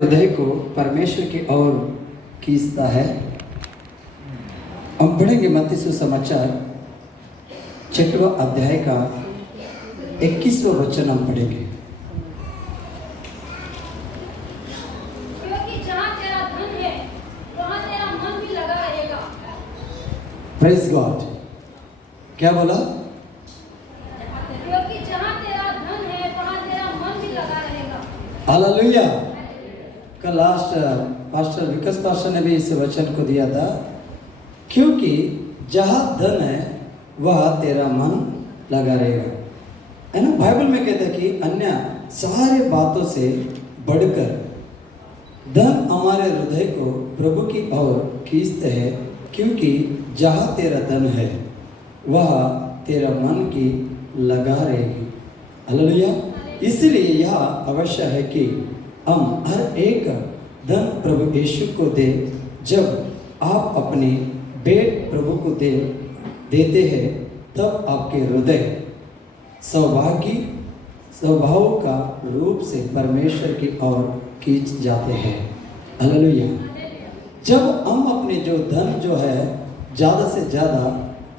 हृदय को परमेश्वर की ओर खींचता है। हम पढ़ेंगे मत्ती सुसमाचार 6वां अध्याय का 21वां वचन हम पढ़ेंगे। क्योंकि जहाँ तेरा धन है वहाँ तेरा मन भी लगा रहेगा। Praise God. क्या बोला? क्योंकि जहाँ तेरा धन है वहाँ तेरा मन भी लगा रहेगा। हालेलुया। कल लास्ट पास्टर विकास पास्टर ने भी इस वचन को दिया था, क्योंकि जहाँ धन है वह तेरा मन लगा रहेगा। है ना? बाइबल में कहता है कि अन्य सारे बातों से बढ़कर धन हमारे हृदय को प्रभु की ओर खींचते हैं, क्योंकि जहाँ तेरा धन है वह तेरा मन की लगा रहेगी। हालेलुया। इसलिए यह अवश्य है कि हम हर एक धन प्रभु यीशु को दे। जब आप अपने भेंट प्रभु को देते हैं तब आपके हृदय स्वभाव का रूप से परमेश्वर की ओर खींच जाते हैं। हालेलुया। जब हम अपने जो धन जो है ज़्यादा से ज़्यादा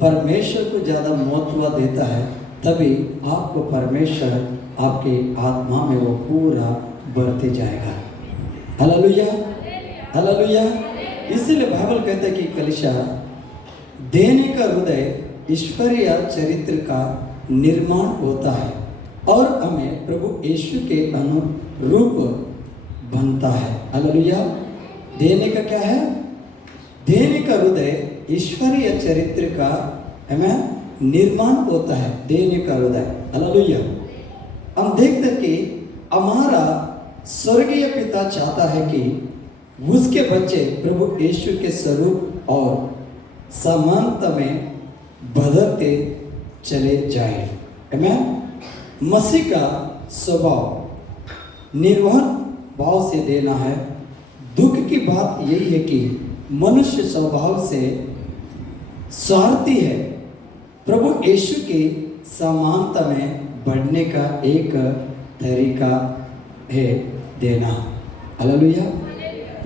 परमेश्वर को ज़्यादा महत्व देता है, तभी आपको परमेश्वर आपके आत्मा में वो पूरा बढ़ते जाएगा। Hallelujah, hallelujah. इसलिए बाइबल कहता है कि कलीसिया देने का हृदय ईश्वरीय चरित्र का निर्माण होता है और हमें प्रभु यीशु के अनुरूप बनता है। हालेलुया। देने का क्या है? देने का हृदय ईश्वरीय चरित्र का हमें निर्माण होता है। देने का हृदय। हालेलुया। हम देखते हैं कि हमारा स्वर्गीय पिता चाहता है कि उसके बच्चे प्रभु यीशु के स्वरूप और समानता में बदलते चले जाए। आमीन। मसीह का स्वभाव निर्वाण भाव से देना है। दुख की बात यही है कि मनुष्य स्वभाव से स्वार्थी है। प्रभु यीशु की समानता में बढ़ने का एक तरीका है देना। हालेलुया।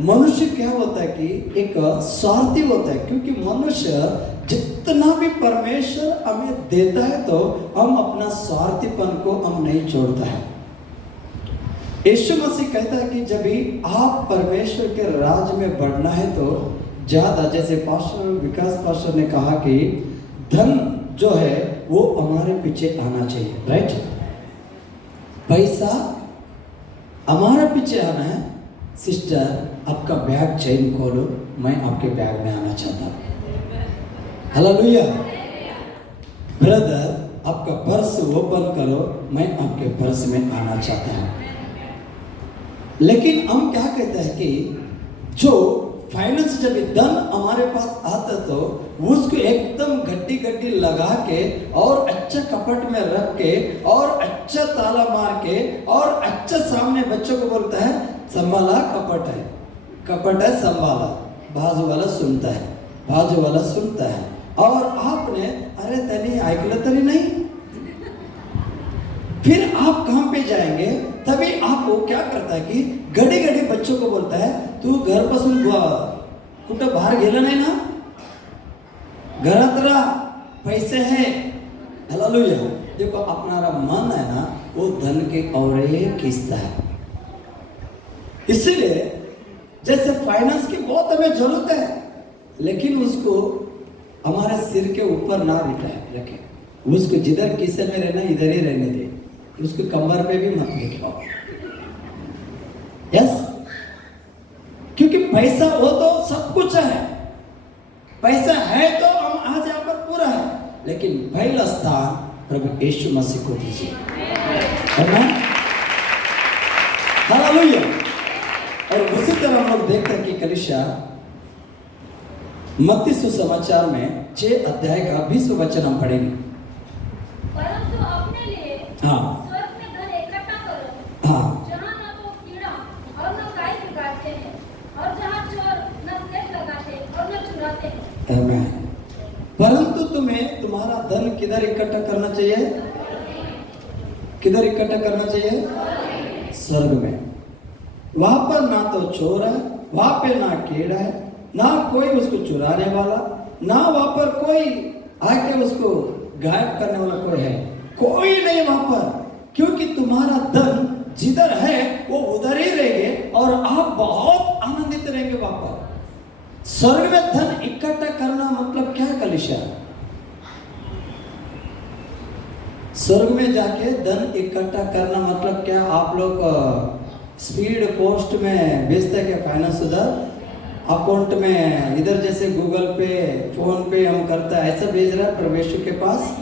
मनुष्य क्या होता है कि एक स्वार्थी होता है, क्योंकि मनुष्य जितना भी परमेश्वर हमें देता है तो हम अपना स्वार्थीपन को हम नहीं छोड़ता है। यीशु मसीह कहता है कि जब भी आप परमेश्वर के राज में बढ़ना है तो ज़्यादा, जैसे पास्टर विकास पास्टर ने कहा कि धन जो है वो हमारे पीछे आना चाहिए। राइट? पैसा हमारे पीछे आना है। सिस्टर, आपका बैग चेन खोलो, मैं आपके बैग में आना चाहता हूँ। हालेलुया। ब्रदर, आपका पर्स ओपन करो, मैं आपके पर्स में आना चाहता हूँ। लेकिन हम क्या कहते हैं कि जो फाइनेंस जब धन हमारे पास आता तो उसको एकदम गड्डी गड्डी लगा के और अच्छा कपट में रख के और अच्छा ताला मार के और अच्छा सामने बच्चों को बोलता है संभाला कपट है, कपट है संभाला। बाजू वाला सुनता है, बाजू वाला सुनता है, और आपने अरे तनी ऐकलं तरी नहीं। फिर आप कहाँ पे जाएंगे? तभी आपको क्या करता है कि घड़ी घड़ी बच्चों को बोलता है तू घर पासून कुठं बाहर गेला नाही ना, घरात रहा, पैसे हैं। हालेलुया। देखो, अपना मन है ना वो धन के और खींचता है। इसलिए जैसे फाइनेंस की बहुत हमें जरूरत है, लेकिन उसको हमारे सिर के ऊपर ना रखे। उसको जिधर किसे में रहना इधर ही रहने दे। उसको कमर पे भी मत लिखाओ। यस, क्योंकि पैसा हो तो सब कुछ है। पैसा है तो हम आज यहाँ पर पूरा है, लेकिन पहला स्थान प्रभु यीशु मसीह को दीजिए। आमीन। हालेलुया। और उसी तरह हम लोग देखते हैं कि कलीसिया मत्ती सुसमाचार में 6 अध्याय का 20वां वचन हम पढ़ेंगे। परंतु अपने लिए स्वर्ग में धन इकट्ठा करो, जहाँ न तो कीड़ा और न काई बिगाड़ते हैं, और जहाँ चोर न सेंध लगाते और न चुराते हैं। आमीन। परंतु तुम्हें तुम्हारा धन किधर इकट्ठा करना चाहिए? किधर इकट्ठा करना चाहिए? स्वर्ग में। वहां पर ना तो चोर है, वहां पे ना कीड़ा है, ना कोई उसको चुराने वाला, ना वहां पर कोई आके उसको गायब करने वाला कोई है, कोई नहीं वहां पर। क्योंकि तुम्हारा धन जिधर है वो उधर ही रहेंगे और आप बहुत आनंदित रहेंगे वहां पर। स्वर्ग में धन इकट्ठा करना मतलब क्या है कलीसिया? स्वर्ग में जाके धन इकट्ठा करना मतलब क्या? आप लोग स्पीड पोस्ट में भेजते हैं क्या? फाइनेंस उधर अकाउंट में इधर जैसे गूगल पे फोन पे हम करता है ऐसा भेज रहा है परमेश्वर के पास?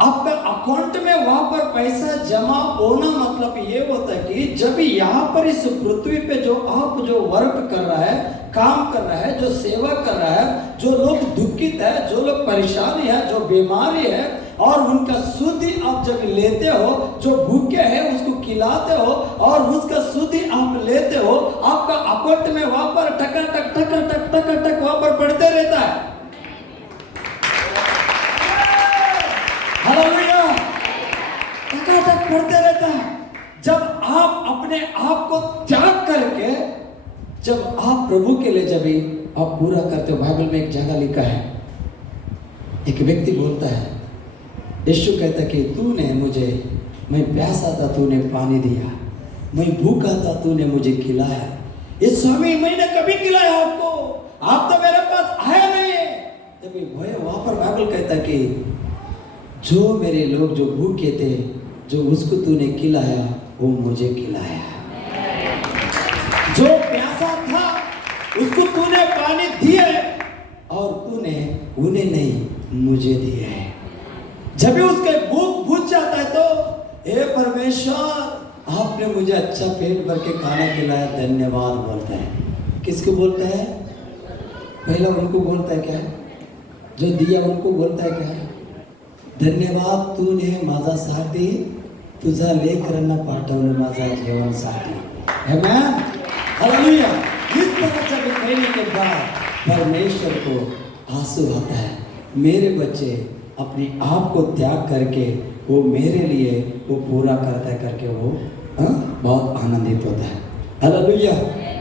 आपका अकाउंट में वहां पर पैसा जमा होना मतलब ये होता है कि जब यहाँ पर इस पृथ्वी पे जो आप जो वर्क कर रहा है, काम कर रहा है, जो सेवा कर रहा है, जो लोग दुखित है, जो लोग परेशानी है, जो बीमारी है, और उनका शुद्धि आप जब लेते हो, जो भूखे हैं उसको खिलाते हो और उसका शुद्धि आप लेते हो, आपका अकाउंट में वहां पर टका टक वहां पर बढ़ते रहता है। हालेलुया, टकाटक बढ़ते रहता है। जब आप अपने आप को त्याग करके जब आप प्रभु के लिए जब आप पूरा करते हो, बाइबल में एक जगह लिखा है, एक व्यक्ति बोलता है, यीशु कहता कि तूने मुझे, मैं प्यासा था तूने पानी दिया, मैं भूखा था तूने मुझे खिलाया। ये स्वामी मैंने कभी खिलाया आपको? आप तो मेरे पास आया नहीं है। जब भय वहां पर बाइबल कहता कि जो मेरे लोग जो भूखे थे, जो उसको तूने खिलाया वो मुझे खिलाया। जो प्यासा था उसको तूने पानी दिया और तूने उन्हें नहीं मुझे दिया है। जब भी उसके भूख बुझ जाता है तो हे परमेश्वर आपने मुझे अच्छा पेट भर के खाना खिलाया, धन्यवाद बोलता है। किसको बोलता है? पहला उनको बोलता है क्या? जो दिया उनको बोलता है क्या? धन्यवाद तूने माझ्यासाठी तुझा लेकरांना पाठवलं माझा जेवणासाठी। आमेन, हालेलुया। इस तरह जब कहने के बाद परमेश्वर को आंसू आता है, मेरे बच्चे अपने आप को त्याग करके वो मेरे लिए वो पूरा करता है करके वो बहुत आनंदित होता है। हालेलुया।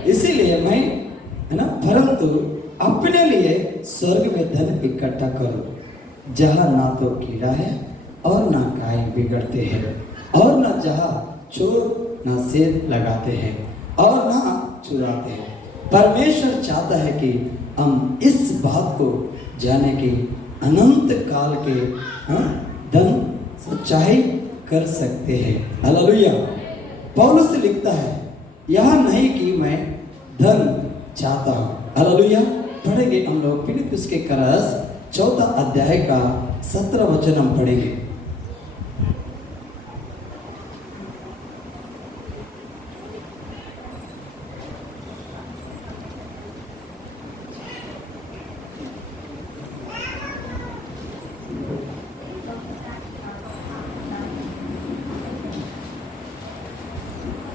इसीलिए मैं है ना, परंतु अपने लिए स्वर्ग में धन इकट्ठा करो जहाँ ना तो कीड़ा है और ना गाय बिगड़ते हैं, और ना जहाँ चोर ना सेंध लगाते हैं और ना चुराते हैं। परमेश्वर चाहता है कि हम इस बात को जाने की अनंत काल के धन सच्चाई कर सकते हैं। हालेलुया। पौलुस लिखता है, यह नहीं कि मैं धन चाहता हूँ। हालेलुया। पढ़ेंगे हम लोग फिलिप्पियों के करस 4 अध्याय का 17 वचन हम पढ़ेंगे।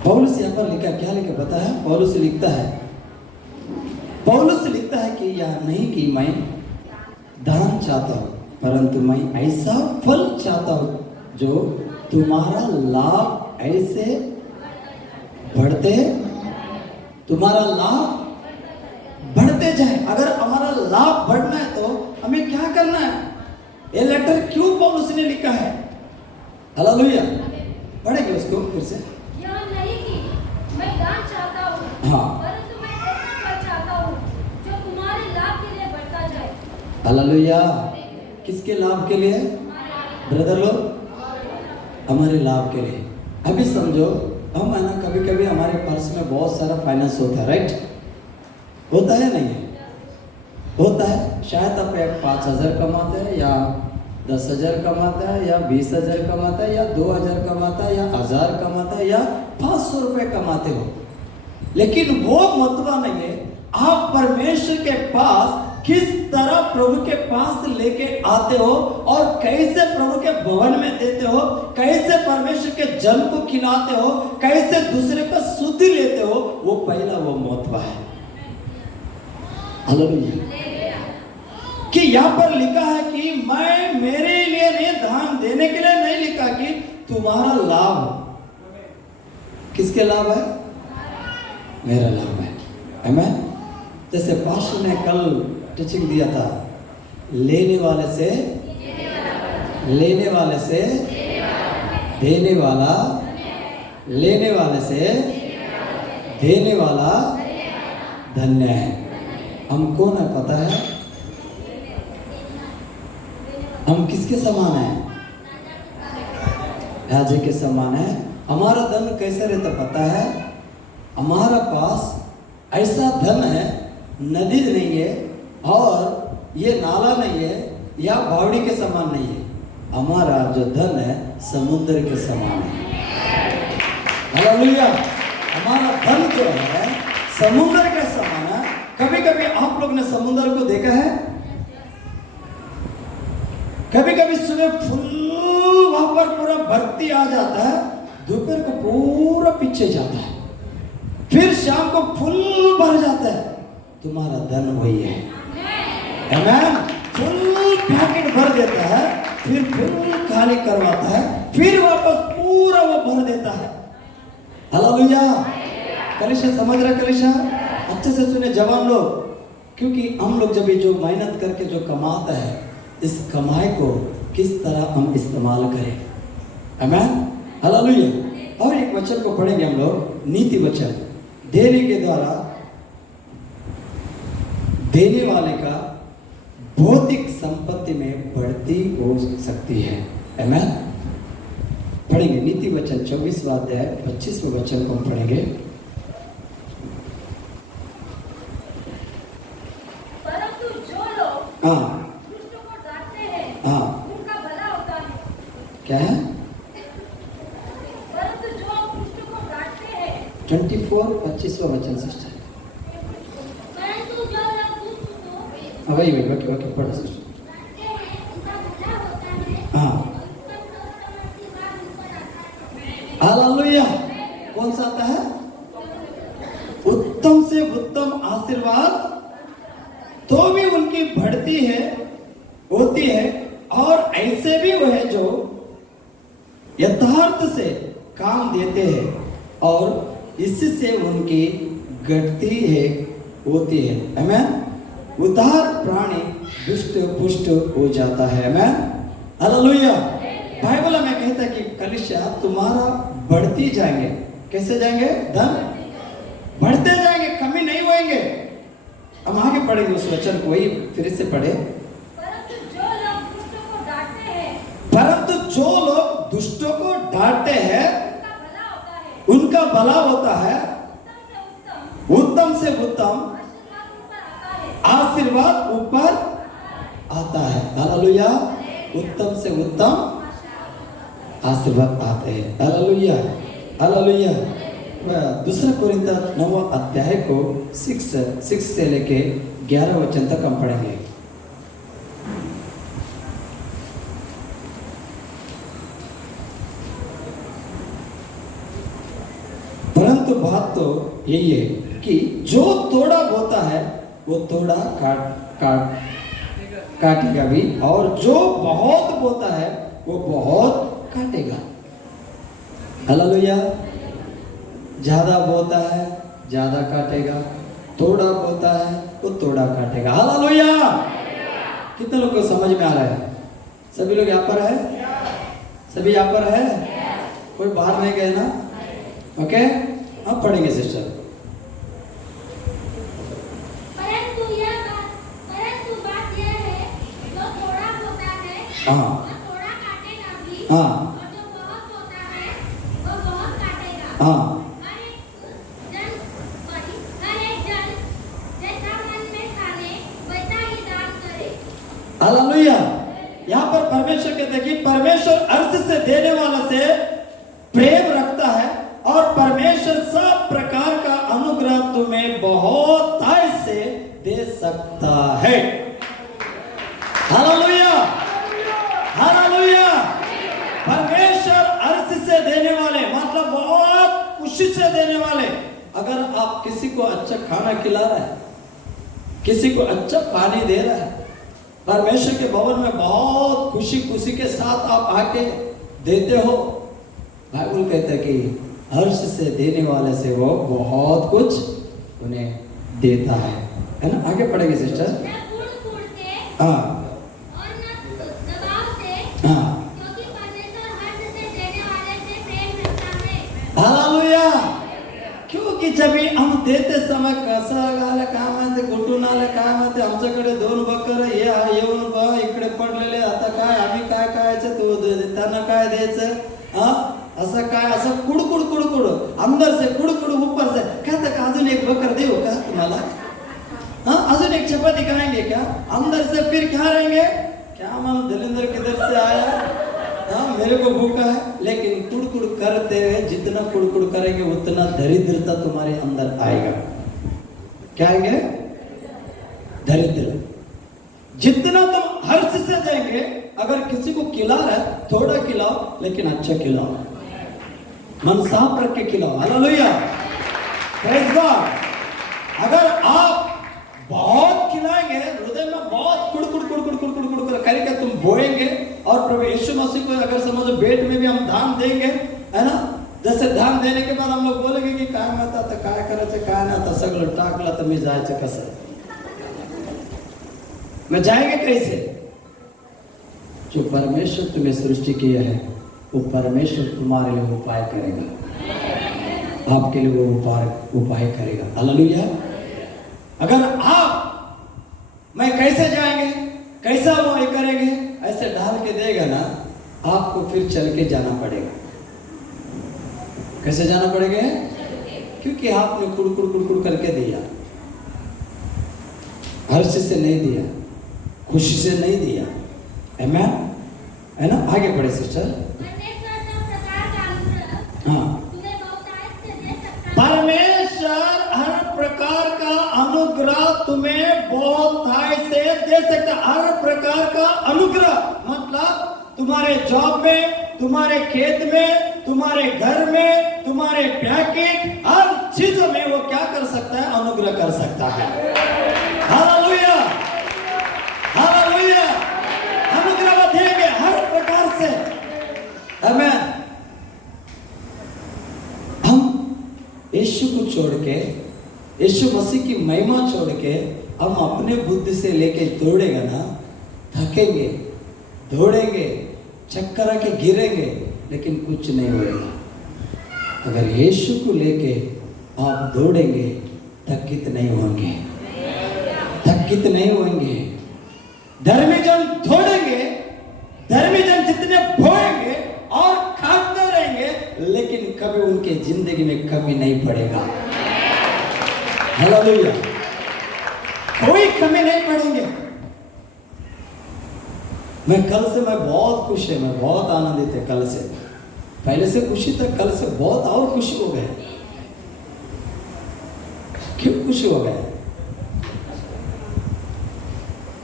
पौलुस यहाँ पर लिखा, क्या लिखा पता है? पौलुस लिखता है कि यह नहीं कि मैं दान चाहता हूँ, परंतु मैं ऐसा फल चाहता हूँ जो तुम्हारा लाभ ऐसे बढ़ते, तुम्हारा लाभ बढ़ते जाए। अगर हमारा लाभ बढ़ना है तो हमें क्या करना है? ये लेटर क्यों पौलुस ने लिखा है? हालेलुया। पढ़ेंगे उसको फिर से। यह नहीं कि मैं दान चाहता हूँ, हाँ, परंतु मैं ऐसा फल चाहता हूँ जो तुम्हारे लाभ के लिए बढ़ता जाए। हालेलुया। किसके लाभ के लिए? ब्रदर लोग, हमारे लाभ के लिए। अभी समझो हम है ना, कभी कभी हमारे पर्स में बहुत सारा फाइनेंस होता है, राइट? होता है नहीं? होता है। शायद आप 5,000 कमाते हैं या 10,000 कमाता है या 20,000 कमाता है या 2,000 कमाता है या 1,000 कमाता है या 500 रुपये कमाते हो, लेकिन वो मतलब नहीं है आप परमेश्वर के पास किस तरह प्रभु के पास लेके आते हो और कैसे प्रभु के भवन में देते हो, कैसे परमेश्वर के जन को खिलाते हो, कैसे दूसरे का शुद्धि लेते हो, वो पहला वो महत्व है। हालेलुया। कि यहाँ पर लिखा है कि मैं मेरे लिए नहीं, दान देने के लिए नहीं लिखा कि तुम्हारा लाभ किसके लाभ है? मेरा लाभ है। आमेन। जैसे पास्टर ने कल टीचिंग दिया था, लेने वाले से देने वाला, लेने वाले से देने वाला धन्य है। हमको ना पता है हम किसके समान हैं? राजे के समान है। हमारा धन कैसे रहता पता है? हमारा पास ऐसा धन है, नदी नहीं है और ये नाला नहीं है या बावड़ी के समान नहीं है। हमारा जो धन है समुद्र के समान है। हालेलुया। हमारा धन जो है समुद्र के समान है। कभी कभी आप लोग ने समुद्र को देखा है? कभी कभी सुबह फुल वहां पर पूरा भर्ती आ जाता है, दोपहर को पूरा पीछे जाता है, फिर शाम को फुल भर जाता है। तुम्हारा धन वही है। आमेन। फुल पैकेट भर देता है, फिर फुल खाली करवाता है, फिर वापस पूरा वो भर देता है। हालेलुया। कलीसिया समझ रहा? कलीसिया अच्छे से सुने जवान लोग, क्योंकि हम लोग जब जो मेहनत करके जो कमाता है, इस कमाई को किस तरह हम इस्तेमाल करें। आमेन। हालेलुया। और एक वचन को पढ़ेंगे हम लोग, नीति वचन। देने के द्वारा देने वाले का भौतिक संपत्ति में बढ़ती हो सकती है। आमेन। पढ़ेंगे नीति वचन 24वां अध्याय 25वें वचन को हम पढ़ेंगे। परंतु जो लोग दुष्ट को डांटते हैं, उनका भला होता है। क्या है? परंतु जो दुष्ट को डांटते हैं, 24-25वां वचन सिस्टर। परंतु जो लोग दुष्ट को वही वही पढ़ो सिस्टर। डांटते हैं, उनका भला होता है। हाँ। हालेलुया। कौन सा आता है? उत्तम से उत्तम आशीर्वाद तो भी उनकी बढ़ती है, होती है, और ऐसे भी वो है जो यथार्थ से काम देते हैं और इससे उनकी घटती है, होती है। आमेन। उदार प्राणी दुष्ट पुष्ट हो जाता है। आमेन। हालेलुया। बाइबल में कहता है कि कलीसिया तुम्हारा बढ़ती जाएंगे। कैसे जाएंगे? धन बढ़ते जाएंगे, कमी नहीं होएंगे। हम आगे पढ़ेंगे उस वचन को, वही फिर से पढ़े। परंतु जो लोग दुष्टों को डांटते हैं, परंतु जो लोग दुष्टों को डांटते हैं, उनका भला होता है। उत्तम से उत्तम आशीर्वाद ऊपर आता है। हालेलुया। उत्तम से उत्तम आशीर्वाद आते हैं। हालेलुया। हालेलुया। दूसरा कोरिन्थियर 9वां अध्याय को 6 से लेके 11 वचन तक हम पढ़ेंगे। परंतु बात तो यही है कि जो थोड़ा बोता है वो थोड़ा काटेगा भी, और जो बहुत बोता है वो बहुत काटेगा। हालेलुया। ज्यादा बोता है ज्यादा काटेगा, थोड़ा बोता है वो थोड़ा काटेगा। हालेलुया। कितने लोग को समझ में आ रहा है? सभी लोग यहाँ पर है? सभी यहाँ पर है? कोई बाहर नहीं गए ना? ओके। अब पढ़ेंगे सिस्टर। परंतु बात यह है, जो थोड़ा बोता है हाँ वो थोड़ा काटेगा भी, हाँ और जो बहुत बोता है वो बहुत काटेगा। हाँ। हर एक जन जैसा मन में ठाने वैसा ही दान करे। हालेलुया। यहाँ पर परमेश्वर कहते हैं कि परमेश्वर अर्थ से देने वाला से प्रेम रखता है, और परमेश्वर सब प्रकार का अनुग्रह तुम्हें बहुत से दे सकता है। हालेलुया। हालेलुया। परमेश्वर अर्थ से देने वाले मतलब बहुत खुशी से देने वाले। अगर आप किसी को अच्छा खाना खिला रहा है, किसी को अच्छा पानी दे रहा है, परमेश्वर के भवन में बहुत खुशी खुशी के साथ आप आके देते हो, बाइबल कहता है कि हर्ष से देने वाले से वो बहुत कुछ उन्हें देता है ना। आगे पढ़ेंगे सिस्टर। न कूड़-कूड़ के हाँ और न दबाव से, हाँ क्योंकि परमेश्वर हर्ष से देने वाले से प्रेम रखता है। हालेलुया। क्योंकि जब हम देते समय कसं काम आहे ते कुठून आलं काय माहिती, आमच्याकडे 2 बकर हे येऊन बा इकडे पडलेले, आता काय आम्ही काय करायचं, तो त्यांना काय द्यायचं, हा असं काय, असं कुडकुड कुडकुड अंदर से कुडकुड ऊपर से कहता का अजून एक बकर देऊ का तुम्हाला, हाँ अजून एक चपाती खाएंगे क्या, अंदर से फिर क्या रहेंगे, क्या मालूम दलिंदर किधर से आया, हाँ मेरे को भूखा है। लेकिन कुड़कुड़ करते हुए जितना कुड़कुड़ करेंगे उतना दरिद्रता तुम्हारे अंदर आएगा। क्या आएंगे? दरिद्र। जितना तुम हर्ष से देंगे, अगर किसी को खिला रहा है थोड़ा खिलाओ लेकिन अच्छा खिलाओ, मन साफ रख के खिलाओ। Hallelujah, praise God. अगर आप बहुत खिलाएंगे, हृदय में बहुत कुड़कुड़ कुड़कुड़ कुड़कुड़ कुड़कुड़ करके तुम बोएंगे, और प्रभु यीशु मसीह को अगर समझो पेट में भी हम दान देंगे, है ना, जैसे दान देने के बाद हम लोग बोलेंगे कि काय माता तर काय करायचं काय ना, तर सगळं टाकलं तर मी जायचं कसं, मैं जाएंगे कैसे? जो परमेश्वर तुम्हें सृष्टि किया है वो परमेश्वर तुम्हारे लिए उपाय करेगा, आपके लिए वो उपाय करेगा। हालेलुया। अगर आप मैं कैसे जाएंगे, कैसा वो ये करेंगे, ऐसे ढाल के देगा ना, आपको फिर चल के जाना पड़ेगा। कैसे जाना पड़ेगा? क्योंकि आपने कुड़कुड़ कुड़कुड़ करके दिया, हर्ष से नहीं दिया, खुशी से नहीं दिया। आमेन, है ना। आगे बढ़े सिस्टर। परमेश्वर सब प्रकार का अनुग्रह हाँ, तुम्हें बहुतायत से दे सकता है। परमेश्वर हर प्रकार का अनुग्रह तुम्हें बहुतायत से दे सकता है। हर प्रकार का अनुग्रह मतलब तुम्हारे जॉब में, तुम्हारे खेत में, तुम्हारे घर में, तुम्हारे पैकेट, हर चीजों में वो क्या कर सकता है? अनुग्रह कर सकता है। Hallelujah, hallelujah. अनुग्रह देंगे हर प्रकार से। आमेन। हम यीशु को छोड़ के, यीशु मसीह की महिमा छोड़ के हम अपने बुद्धि से लेके दौड़ेगा ना, थकेंगे, दौड़ेंगे, चक्कर आके गिरेंगे, लेकिन कुछ नहीं होएगा। अगर यीशु को लेके आप दौड़ेंगे, थकित नहीं होंगे, थकित नहीं होंगे। धर्मी जन दौड़ेंगे, धर्मी जन जितने बोएंगे और खाते रहेंगे, लेकिन कभी उनके जिंदगी में कमी नहीं पड़ेगा। हालेलुया, कोई कमी नहीं पड़ेंगे। मैं बहुत खुश है, मैं बहुत आनंदित है कल से। पहले से खुशी था, कल से बहुत और खुशी हो गए। क्यों खुशी हो गए?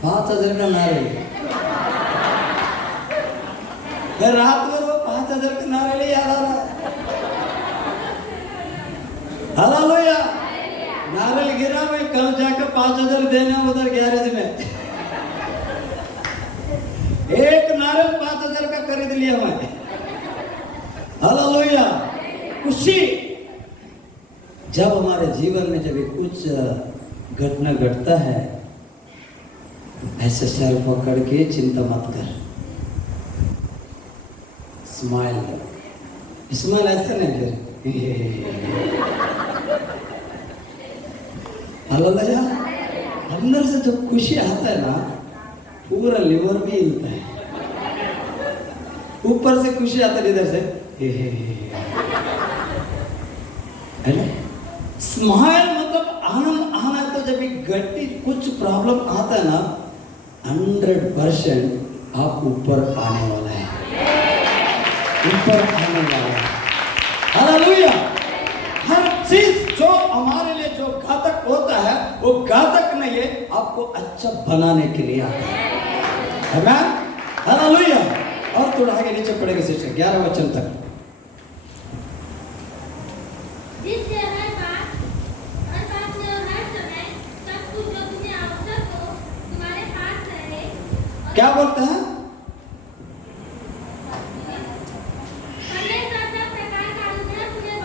5,000 का नारे, फिर रात में वो 5,000 का नारे याद आ रहा है। हालेलुया, नारियल गिरा, मैं कल जाकर 5,000 देना उधर गैरेज में। एक नारियल 5,000 का खरीद लिया मैं। हालेलुया, खुशी। जब हमारे जीवन में जब कुछ घटना घटता है, ऐसे सर पकड़ के चिंता मत कर, स्माइल कर। स्माइल ऐसे नहीं कर, हालेलुया। अंदर से जब खुशी आता है ना, पूरा लिवर भी हिलता है। ऊपर से खुशी आता है, इधर से है ना। स्माइल मतलब आनंद आना है। तो जब एक गट्टी कुछ प्रॉब्लम आता है ना, 100% आप ऊपर आने वाला है, ऊपर आने वाला है। हालेलुया। हर चीज जो हमारे लिए जो घातक होता है, वो घातक नहीं है, आपको अच्छा बनाने के लिए आता है। आमेन, हालेलुया। और थोड़ा आगे नीचे पड़ेगा सिस्टर, 11 वचन तक। जिससे हर बात में और हर समय सब कुछ जो तुम्हें आवश्यक हो तुम्हारे पास रहे। क्या बोलता है? परमेश्वर सब प्रकार का अनुग्रह तुम्हें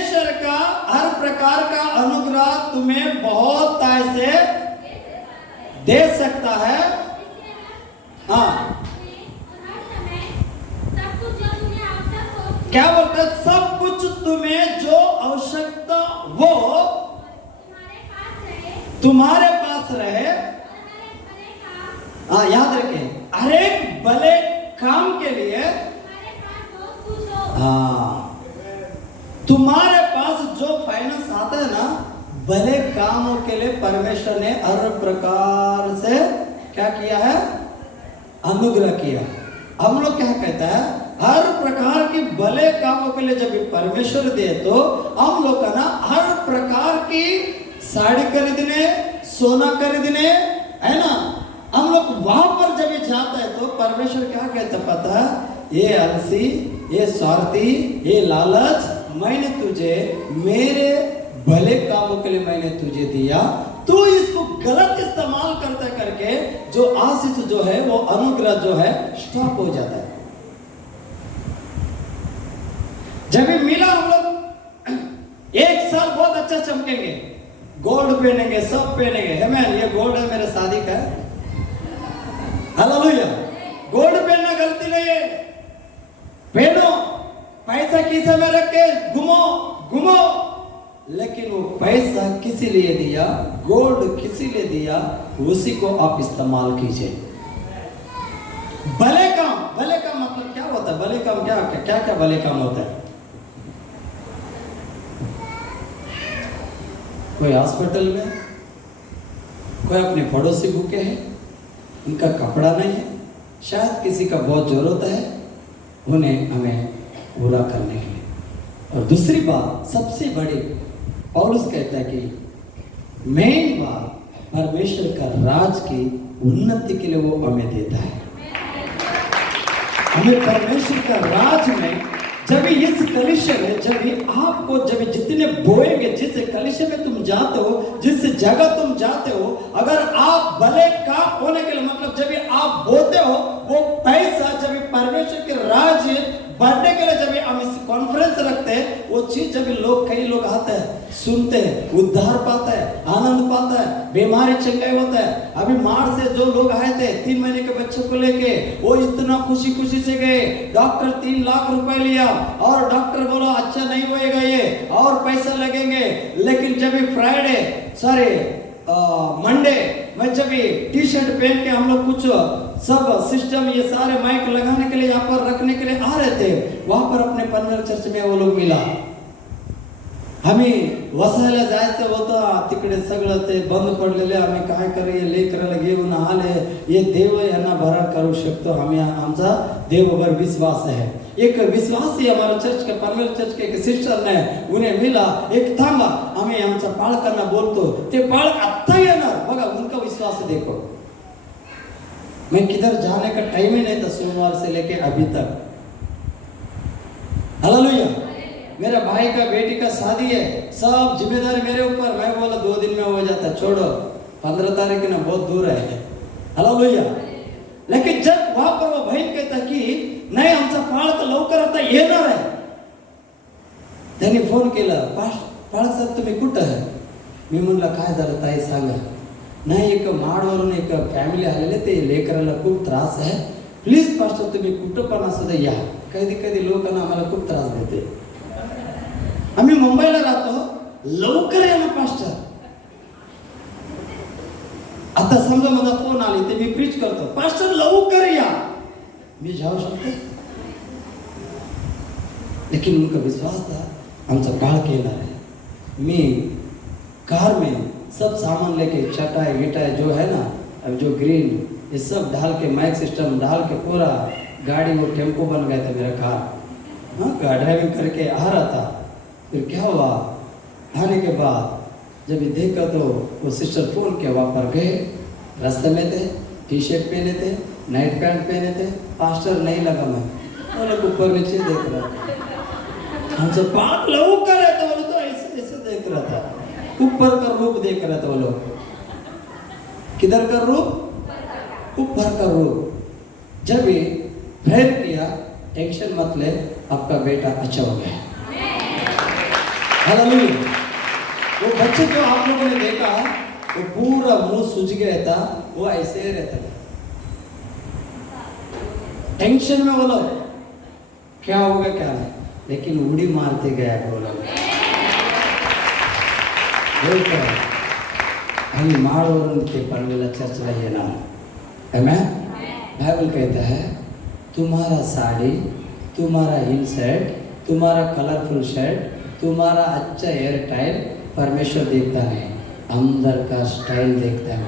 परमेश्वर का हर प्रकार का अनुग्रह तुम्हें बहुत ऐसे दे सकता है। हाँ, क्या बोलते हैं? सब कुछ तुम्हें जो आवश्यकता वो तुम्हारे पास रहे। हाँ, याद रखें, हर एक भले काम के लिए हाँ, तुम्हारे पास जो फाइनेंस आता है ना, भले कामों के लिए परमेश्वर ने हर प्रकार से क्या किया है? अनुग्रह किया। हम लोग क्या कहता है? हर प्रकार की भले कामों के लिए जब परमेश्वर दे तो हम लोग का ना हर प्रकार की साड़ी खरीदने, सोना खरीदने, है ना, हम लोग वहां पर जब जाता है तो परमेश्वर क्या कहता पता है? ये आलसी, ये स्वार्थी, ये लालच, मैंने तुझे मेरे भले कामों के लिए मैंने तुझे दिया, तू इसको गलत इस्तेमाल करते करके जो आशीष जो है वो अनुग्रह जो है स्टॉप हो जाता है। जब भी मिला हम लोग एक साल बहुत अच्छा चमकेंगे, गोल्ड पहनेंगे, सब पहनेंगे, है मैन, ये गोल्ड है मेरे शादी का, हालेलुया। गोल्ड पहनना गलती नहीं है, पहनो, पैसा किसे में रख के घूमो घूमो, लेकिन वो पैसा किसी लिए दिया, गोल्ड किसी लिए दिया, उसी को आप इस्तेमाल कीजिए। भले काम मतलब क्या होता है? भले काम क्या क्या क्या भले काम होता है? कोई हॉस्पिटल में कोई अपने पड़ोसी भूखे हैं, उनका कपड़ा नहीं है, शायद किसी का बहुत जरूरत है, उन्हें हमें पूरा करने के लिए। और दूसरी बात सबसे बड़ी, पौलुस कहता है कि मेन बात परमेश्वर का राज की उन्नति के लिए वो हमें देता है। हमें परमेश्वर का राज में जब इस कलिशे में जब आपको जब जितने बोएंगे, जिस कलिशे में तुम जाते हो, जिस जगह तुम जाते हो, अगर आप भले काम होने के लिए मतलब जब आप बोते हो, वो पैसा जब परमेश्वर के राज बढ़ने के लिए जब हम इस कॉन्फ्रेंस रखते हैं, वो चीज जब लोग कई लोग आते हैं, सुनते हैं, उद्धार पाता है, आनंद पाता है, बीमारी चंगाई होता है। अभी मार से जो लोग आए थे 3 महीने के बच्चे को लेके, वो इतना खुशी खुशी से गए, डॉक्टर 3 लाख रुपए लिया और डॉक्टर बोला अच्छा नहीं होएगा ये और पैसा लगेंगे। लेकिन जब फ्राइडे मंडे में जब टी शर्ट पहन के हम लोग कुछ सब सिस्टम ये सारे माइक लगाने के लिए यहाँ पर रखने के लिए आ रहे थे, वहां पर अपने पनवेल चर्च में वो लोग मिला। आम्ही वसायला जायचं होतं, तिकडे सगळं ते बंद पडलेले, आम्ही काय करूया, लेकराला घेऊन आले, ये देव यांना भरा करू शकतो, आम्ही आमचा देववर विश्वास है। एक विश्वासी हमारा चर्च के पनवेल चर्च के एक सिस्टर ने उन्हें मिला, एक थांबा आम्ही आमचा पालकांना बोलतो, ते पालक आत्ता येणार, बघा उनका विश्वास देखो। मैं किधर जाने का टाइम ही नहीं था, सोमवार से लेके अभी तक, हालेलुया। मेरा भाई का बेटी का शादी है, सब जिम्मेदारी मेरे ऊपर। मैं बोला 2 दिन में हो जाता, छोड़ो 15 तारीख ना बहुत दूर है, हालेलुया। लेकिन जब वहां पर वो बहन कहता कि नाही आमचा पाळक लवकर आता येणार आहे, त्यांनी फोन केला, पाळक साहेब तुम्ही कुठं आहे? मी म्हणलं काय झालं ताई सांगा. नाही एक माडवरून एक फॅमिली आलेले, ते लेकराला खूप त्रास आहे, प्लीज पास्टर तुम्ही कुठं पण असू द्या या. कधी कधी लोकांना आम्हाला खूप त्रास देते, आम्ही मुंबईला राहतो, लवकर या ना पास्टर. आता समजा माझा फोन आले ते मी प्रीच करतो, पास्टर लवकर या, मी जाऊ शकते. लेकिन उनका विश्वास था आमचा काळ केला है. मी कार में सब सामान लेके चटाई गिटाई जो है ना, अब जो ग्रीन ये सब डाल के माइक सिस्टम डाल के पूरा गाड़ी वो टेम्पो बन गया था मेरा कार. हाँ, ड्राइविंग करके आ रहा था. फिर क्या हुआ, आने के बाद जब ये देखा तो वो सिस्टर फोन किया, वहाँ पर गए, रास्ते में थे, टी शर्ट पहने थे, नाइट पैंट पहने थे. पास्टर नहीं लगा मैं, वो लोग ऊपर नीचे देख रहा था. हमसे बात लवकर है तो वो लोग तो ऐसे ऐसे देख रहा था, ऊपर का रूप देख रहा था वो लोग. किधर का रूप? ऊपर का रूप. जब ये प्रेयर किया, टेंशन मत ले, आपका बेटा अच्छा हो गया. हालेलुया। वो बच्चे जो आप लोगों ने देखा वो पूरा मुंह सूज गया था, वो ऐसे ही रहता था, टेंशन में। बोलो क्या होगा क्या नहीं, लेकिन उड़ी मारते गया बोला हम मारो के पढ़ने चर्च रही है ना। आमेन। बाइबल कहता है तुम्हारा साड़ी, तुम्हारा हिल शर्ट, तुम्हारा कलरफुल शर्ट, तुम्हारा अच्छा हेयर स्टाइल परमेश्वर देखता नहीं, अंदर का स्टाइल देखता है।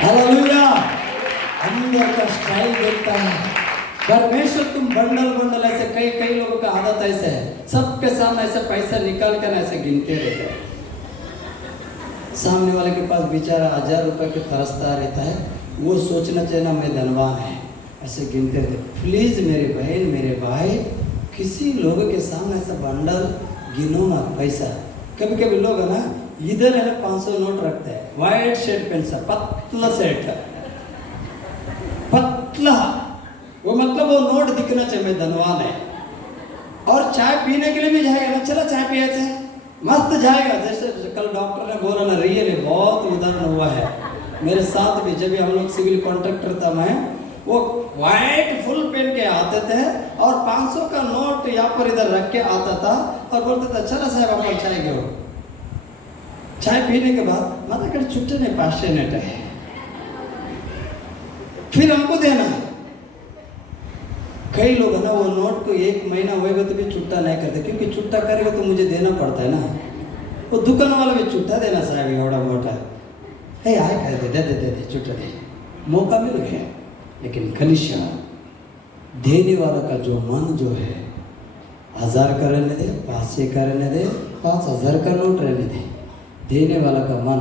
हालेलुया। अंदर का स्टाइल देखता है परमेश्वर। तुम बंडल बंडल ऐसे, कई लोगों का आदत ऐसे है, सबके सामने ऐसे पैसा निकाल कर ऐसे गिनते रहते हैं। सामने वाले के पास बेचारा 1000 रुपए के तरसता रहता है, वो सोचना चाहिए ना मैं धनवान है, ऐसे गिनते रहते। प्लीज मेरे बहन मेरे भाई, किसी लोगों के सामने ऐसा बंडल गिनो ना पैसा। कभी कभी लोग है ना इधर है ना 500 नोट रखते हैं, व्हाइट शर्ट पेन सा पतला शर्ट, पतला, वो मतलब वो नोट दिखना चाहिए मैं धनवान है। और चाय पीने के लिए भी जाएगा ना, चला चाय पिया थे, मस्त जाएगा। जैसे कल डॉक्टर ने बोला ना, रियली बहुत उदाहरण हुआ है मेरे साथ भी। जब भी हम लोग सिविल कॉन्ट्रैक्टर था मैं, वो व्हाइट फुल पेन के आते थे और 500 का नोट यहाँ पर इधर रख के आता था और बोलते था चला साहब अपन चाय गयो। चाय पीने के बाद माता कड़ी छुट्टे नहीं पास नेट है, फिर हमको देना है। कई लोग है ना वो नोट को 1 महीना होएगा तो भी छुट्टा नहीं करते, क्योंकि छुट्टा करेगा तो मुझे देना पड़ता है ना। वो दुकान वाला भी छुट्टा देना साहब एवड़ा मोटा है, आए कह दे दे दे छुट्टा दे, मौका मिल गया। लेकिन कलिशा देने वाला का जो मन जो है, 1000 का रहने दे, 500 का रहने दे, 5000 का नोट रहने दे, देने वाला का मन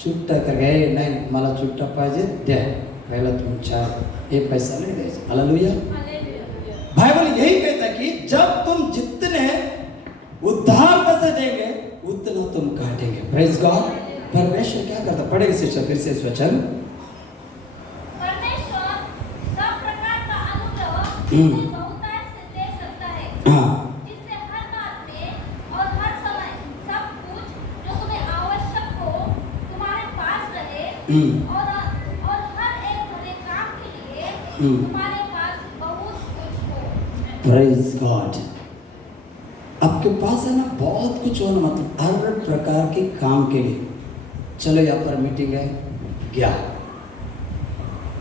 छुट्टा कर गए नहीं, मला छुट्टा पाहिजे दे, पहला तुम चार, ये पैसा नहीं दे। हालेलुया। बाइबल यही कहता है कि जब तुम जितने उद्धार से देंगे उतना तुम काटेंगे। Praise God. परमेश्वर क्या करता, पढ़ेगा शिक्षा फिर से इस वचन। परमेश्वर सब प्रकार का अनुग्रह बहुतायत से दे सकता है, जिससे हर बात में और हर समय सब कुछ जो तुम्हें आवश्यक हो तुम्हारे पास रहे, और हर एक भले काम के लिए तुम्हारे पास बहुत कुछ हो। Praise God. आपके पास है ना बहुत कुछ होना, मतलब हर प्रकार के काम के लिए। चलो यहाँ पर मीटिंग है गया,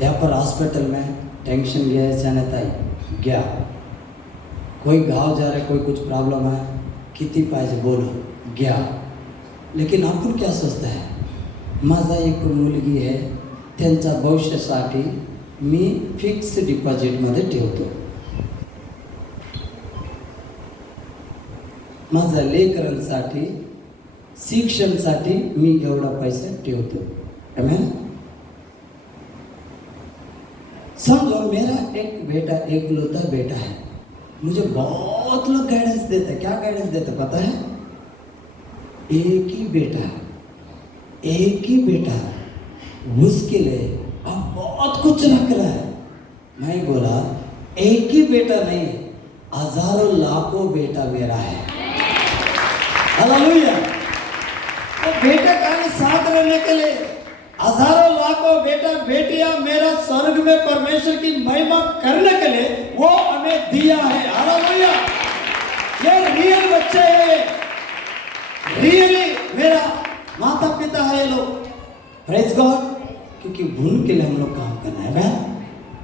यहाँ पर हॉस्पिटल में टेंशन गया है सैनिटाइज गया, कोई गाँव जा रहा है, कोई कुछ प्रॉब्लम है, किती पाहिजे बोलो गया। लेकिन आपण क्या सोचता है, माझा एक मुलगी है, त्यांच्या भविष्यासाठी मी फिक्स डिपॉझिटमध्ये ठेवतो, माझ्या लेकरांसाठी शिक्षणासाठी मी एवढा पैसा ठेवतो। आमेन। समझो मेरा एक बेटा, एक लौता बेटा है, मुझे बहुत लोग गाइडेंस देते, क्या गाइडेंस देते पता है? एक ही बेटा, एक ही बेटा, उसके लिए अब बहुत कुछ रख रहा है। मैं बोला एक ही बेटा नहीं, हजारों लाखों बेटा मेरा है। हालेलुया। तो बेटे का साथ रहने के लिए हजारों लाखों बेटा बेटियां मेरा स्वर्ग में परमेश्वर की महिमा करने के लिए वो हमें दिया है। हालेलुया। ये रियल बच्चे हैं, रियली मेरा माता पिता है ये लोग। Praise God. क्योंकि उनके लिए हम लोग काम करना है। मैं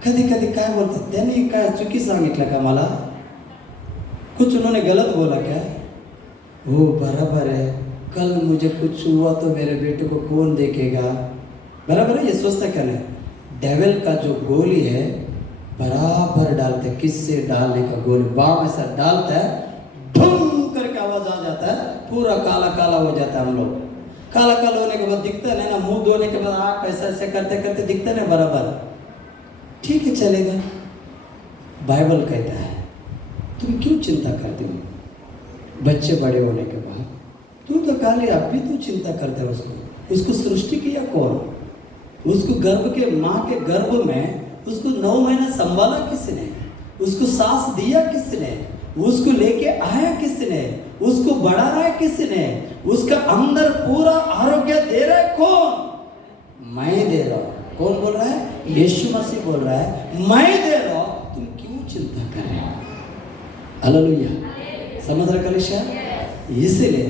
कधी कधी काय बोलतात, त्यांनी काय चुकी सांगितलं का मला, कुछ उन्होंने गलत बोला क्या? वो बराबर है, कल मुझे कुछ हुआ तो मेरे बेटे को कौन देखेगा? बराबर है। ये सोचता क्या नहीं, डेविल का जो गोली है बराबर डालते, किससे डालने का गोली बाम ऐसा डालता है, धूम करके आवाज आ जाता है, पूरा काला काला हो जाता है। हम लोग काला काला होने के बाद दिखता नहीं ना, मुंह धोने के बाद आँख ऐसा ऐसे करते करते दिखता नहीं बराबर, ठीक है चलेगा। बाइबल कहता है तुम क्यों चिंता करते हो? बच्चे बड़े होने के बाद तू तो काले अब भी तू चिंता करता है उसको सृष्टि किया कौन? उसको गर्भ के माँ के गर्भ में उसको 9 महीना संभाला किसने? उसको सांस दिया किसने? उसको लेके आया किसने? उसको बढ़ा रहा है किसने? उसका अंदर पूरा आरोग्य दे रहा है कौन? मैं दे रहा हूं। कौन बोल रहा है? यीशु मसीह बोल रहा है मैं दे रहा हूं, तुम क्यों चिंता कर रहे हो? हालेलुया। समझ रहे कलीसिया? इसलिए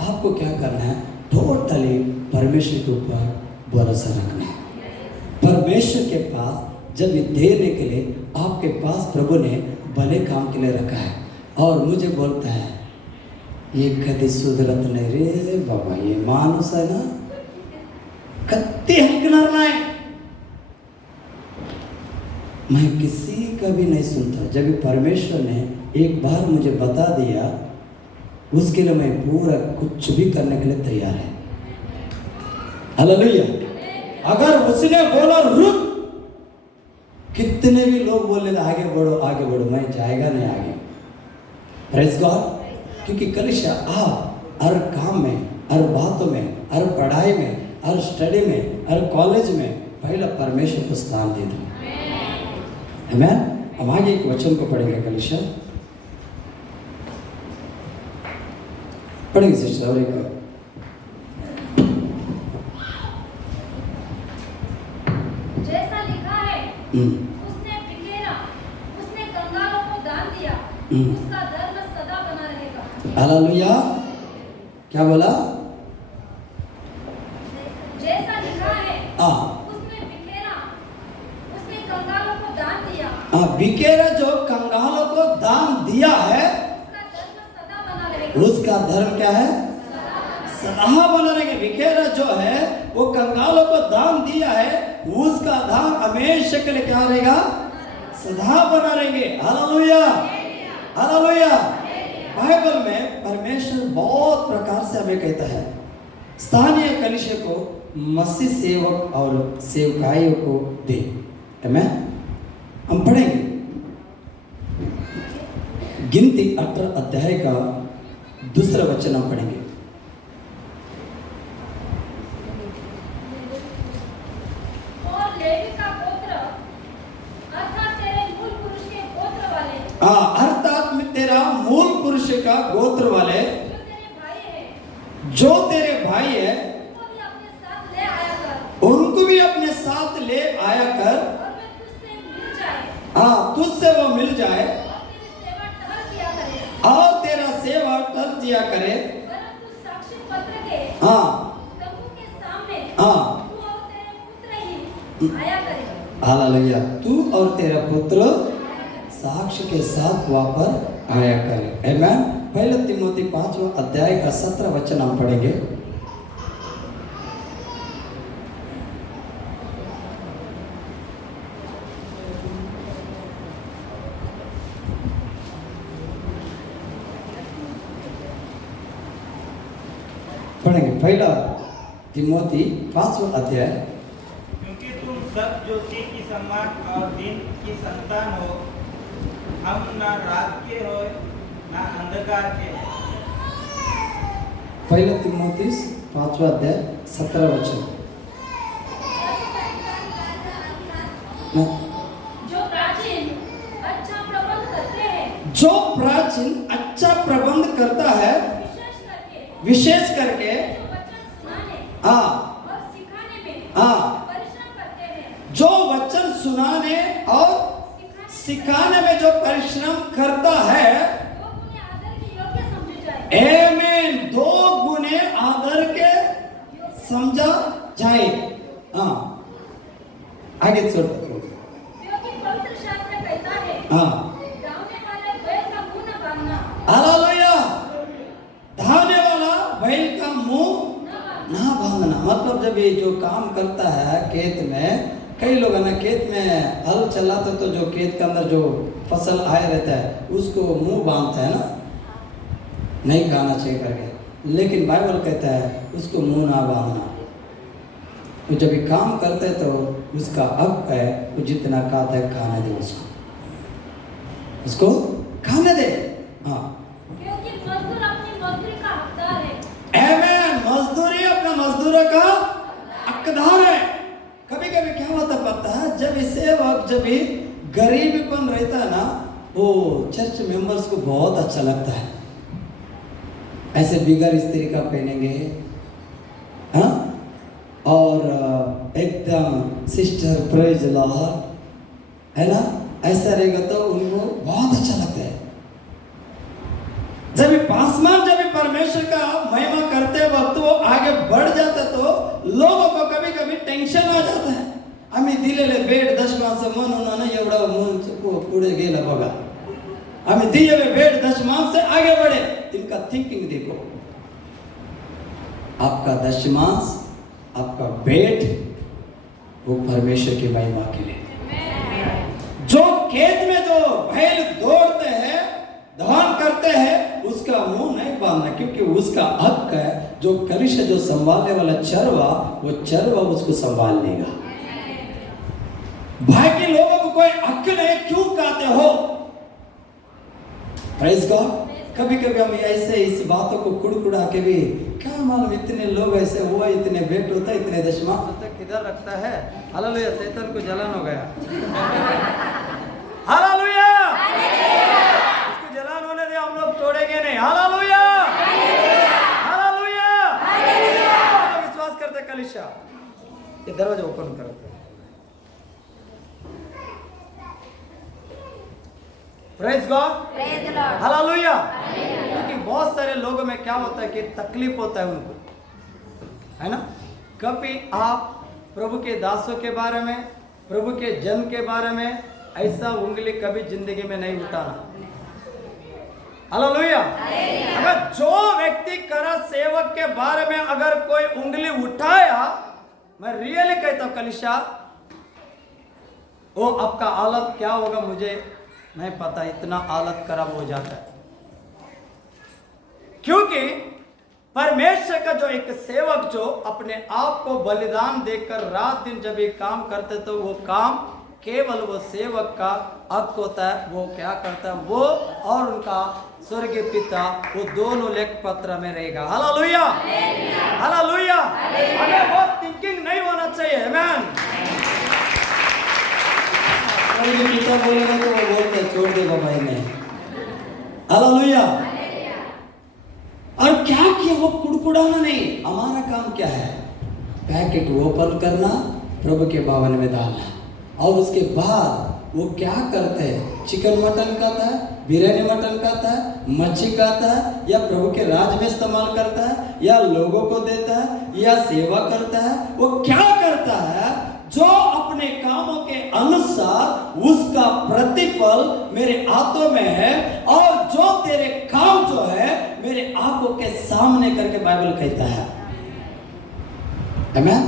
आपको क्या करना है? टोटली परमेश्वर के ऊपर भरोसा रखना है। परमेश्वर के पास जब ये देने के लिए आपके पास प्रभु ने भले काम के लिए रखा है, और मुझे बोलता है ये कभी सुधरत नहीं रे बाबा, ये मानुस है ना कत्ती हकनार नहीं। मैं किसी का भी नहीं सुनता। जब परमेश्वर ने एक बार मुझे बता दिया, उसके लिए मैं पूरा कुछ भी करने के लिए तैयार है। हालेलुया। अगर उसने बोला रुक, कितने भी लोग बोले आगे बढ़ो आगे बढ़ो, मैं जाएगा नहीं आगे। Praise God. क्योंकि कलीसिया आप हर काम में, हर बातों में, हर पढ़ाई में, हर स्टडी में, हर कॉलेज में पहला परमेश्वर को स्थान दे दो। आमीन। हम आगे एक वचन को पढ़ेंगे कलीसिया। पढ़ेंगे सिस्टर और एक जैसा लिखा है उसने बिखेरा, उसने कंगालों को दान दिया, उसका धर्म सदा बना रहेगा। हालेलुया। क्या बोला? जैसा लिखा है उसने बिखेरा, उसने कंगालों को दान दिया। बिखेरा जो कंगालों को दान दिया है, उसका धर्म सदा बना रहेगा। उसका धर्म क्या है? सदा बना रहेगा। बिखेरा जो है वो कंगालों को दान दिया है, उसका दान हमेशा के लिए क्या रहेगा? सदा बना रहेंगे। हालेलुया। हालेलुया। बाइबल में परमेश्वर बहुत प्रकार से हमें कहता है स्थानीय कलीसिया को मसीह सेवक और सेवकाइयों को दे। आमीन। हम पढ़ेंगे गिनती 18 अध्याय का दूसरा वचन हम पढ़ेंगे। और लेवी का गोत्र अर्थात तेरे मूल पुरुष के गोत्र वाले, अर्थात में तेरा मूल पुरुष का गोत्र वाले जो तेरे भाई है, उनको भी अपने साथ ले आया कर, उनको भी अपने साथ ले आया कर, और वे तुझसे मिल जाए, तुझसे वो मिल जाए, और तेरी सेवा टहल किया करे। और तेरा सेवा टल दिया करे। परंतु साक्षी पत्र के तंबू के सामने तू और तेरे पुत्र ही आया करे। हालेलुया। तू और तेरा पुत्र साक्ष्य के साथ वापस आया करे। आमीन। पहले तिमोथी 5वां अध्याय का 17 वचन हम पढ़ेंगे। पढ़ेंगे पहला तिमोथी 5वां अध्याय। क्योंकि तुम सब ज्योति की सम्मान और दिन की संतान हो, हम न रात के हो न अंधकार के। पहला तिमोथी 5वां अध्याय 17 वचन। जो प्राचीन अच्छा प्रबंध करते हैं, जो प्राचीन अच्छा प्रबंध करता है, विशेष करके जो वचन सुनाने और सिखाने में परिश्रम करते हैं, जो वचन सुनाने और सिखाने में जो परिश्रम करता है, 2 गुने आदर के योग्य समझे जाए। आमीन। 2 गुने आदर के समझा जाए। आगे चलते क्योंकि पवित्र शास्त्र कहता है, धावने वाले बैल का मुंह न बांधना। हालेलुया। धावने वाला बैल का मुंह ना बांधना। मतलब जब ये जो काम करता है खेत में, कई लोग है ना खेत में हल चलाते तो जो खेत के अंदर जो फसल आए रहता है उसको मुंह बांधता है ना, नहीं खाना चाहिए करके। लेकिन बाइबल कहता है उसको मुंह ना बांधना। तो जब ये काम करते हैं तो उसका हक है, वो जितना खाता है खाने दे, उसको खाने दे। क्योंकि मजदूर अपनी मजदूरी का हकदार है। आमीन। मजदूरी अपना मजदूरों का हकदार है। कभी कभी क्या होता पता है, जब इसे वक्त जब भी गरीबीपन रहता है ना, वो चर्च मेंबर्स को बहुत अच्छा लगता है। ऐसे बिगर स्त्री का पहनेंगे, हाँ, और एकदम सिस्टर प्रेज लॉर्ड, है ना, ऐसा रहेगा तो उनको बहुत अच्छा लगता है। जब पासवान जब परमेश्वर का महिमा करते वक्त वो आगे बढ़ जाता तो लोगों को कभी कभी टेंशन आ जाता है। आम्ही दिलेले भेट दशमांश म्हणून ना एवढा मन पुढे गेला बघा, आम्ही दिलेले भेट दशमांश से आगे बढ़े। इनका थिंकिंग देखो, आपका दशमांश, आपका भेट वो परमेश्वर की महिमा के लिए। जो खेत में जो बैल दौड़ते हैं, धान करते हैं, उसका मुंह नहीं बांधना, क्योंकि उसका हक है। जो कलिशा जो संभालने वाला चरवा, वो चरवा उसको संभाल लेगा। बाकी लोगों को कोई हक नहीं, क्यों कहते हो? Praise God. कभी कभी हम ऐसे इस बातों को कुड़कुड़ा के भी, क्या मालूम इतने लोग ऐसे हुआ, इतने भेंट होता है, इतने दशमांश होता है, किधर रखता है। हालेलुया, शैतान को जलन हो गया। हालेलुया, इसको जलन होने दे, हम लोग तोड़ेंगे नहीं। Hallelujah, hallelujah, hallelujah. विश्वास करते कलीसिया, ये दरवाजा ओपन करते। Praise God, hallelujah. क्योंकि बहुत सारे लोगों में क्या होता है कि तकलीफ होता है उनको, है ना। कभी आप प्रभु के दासों के बारे में, प्रभु के जन के बारे में ऐसा उंगली कभी जिंदगी में नहीं उठाना। हालेलुया। अगर जो व्यक्ति करा सेवक के बारे में अगर कोई उंगली उठाया, मैं रियली कहता हूं कलीसिया, वो आपका हालत क्या होगा मुझे नहीं पता, इतना हालत खराब हो जाता है। क्योंकि परमेश्वर का जो एक सेवक जो अपने आप को बलिदान देकर रात दिन जब ये काम करते तो वो काम केवल वो सेवक का हक होता है। वो क्या करता है, वो और उनका स्वर्गीय पिता, वो दोनों लेख पत्र में रहेगा। Hallelujah, hallelujah. हमें वो थिंकिंग नहीं होना चाहिए। आमीन। स्वर्गीय पिता बोलेगा तो वो बोलते छोड़ दे बाबा इन्हें। हालेलुया। और क्या किया, वो कुड़कुड़ाना नहीं। हमारा काम क्या है, पैकेट ओपन करना, प्रभु के भवन में डालना, और उसके बाद वो क्या करते हैं, चिकन मटन खाता है, बिरयानी मटन खाता है, मच्छी खाता है, या प्रभु के राज में इस्तेमाल करता है, या लोगों को देता है, या सेवा करता है। वो क्या करता है, जो अपने कामों के अनुसार उसका प्रतिफल मेरे हाथों में है, और जो तेरे काम जो है मेरे आंखों के सामने करके बाइबल कहता है। आमीन।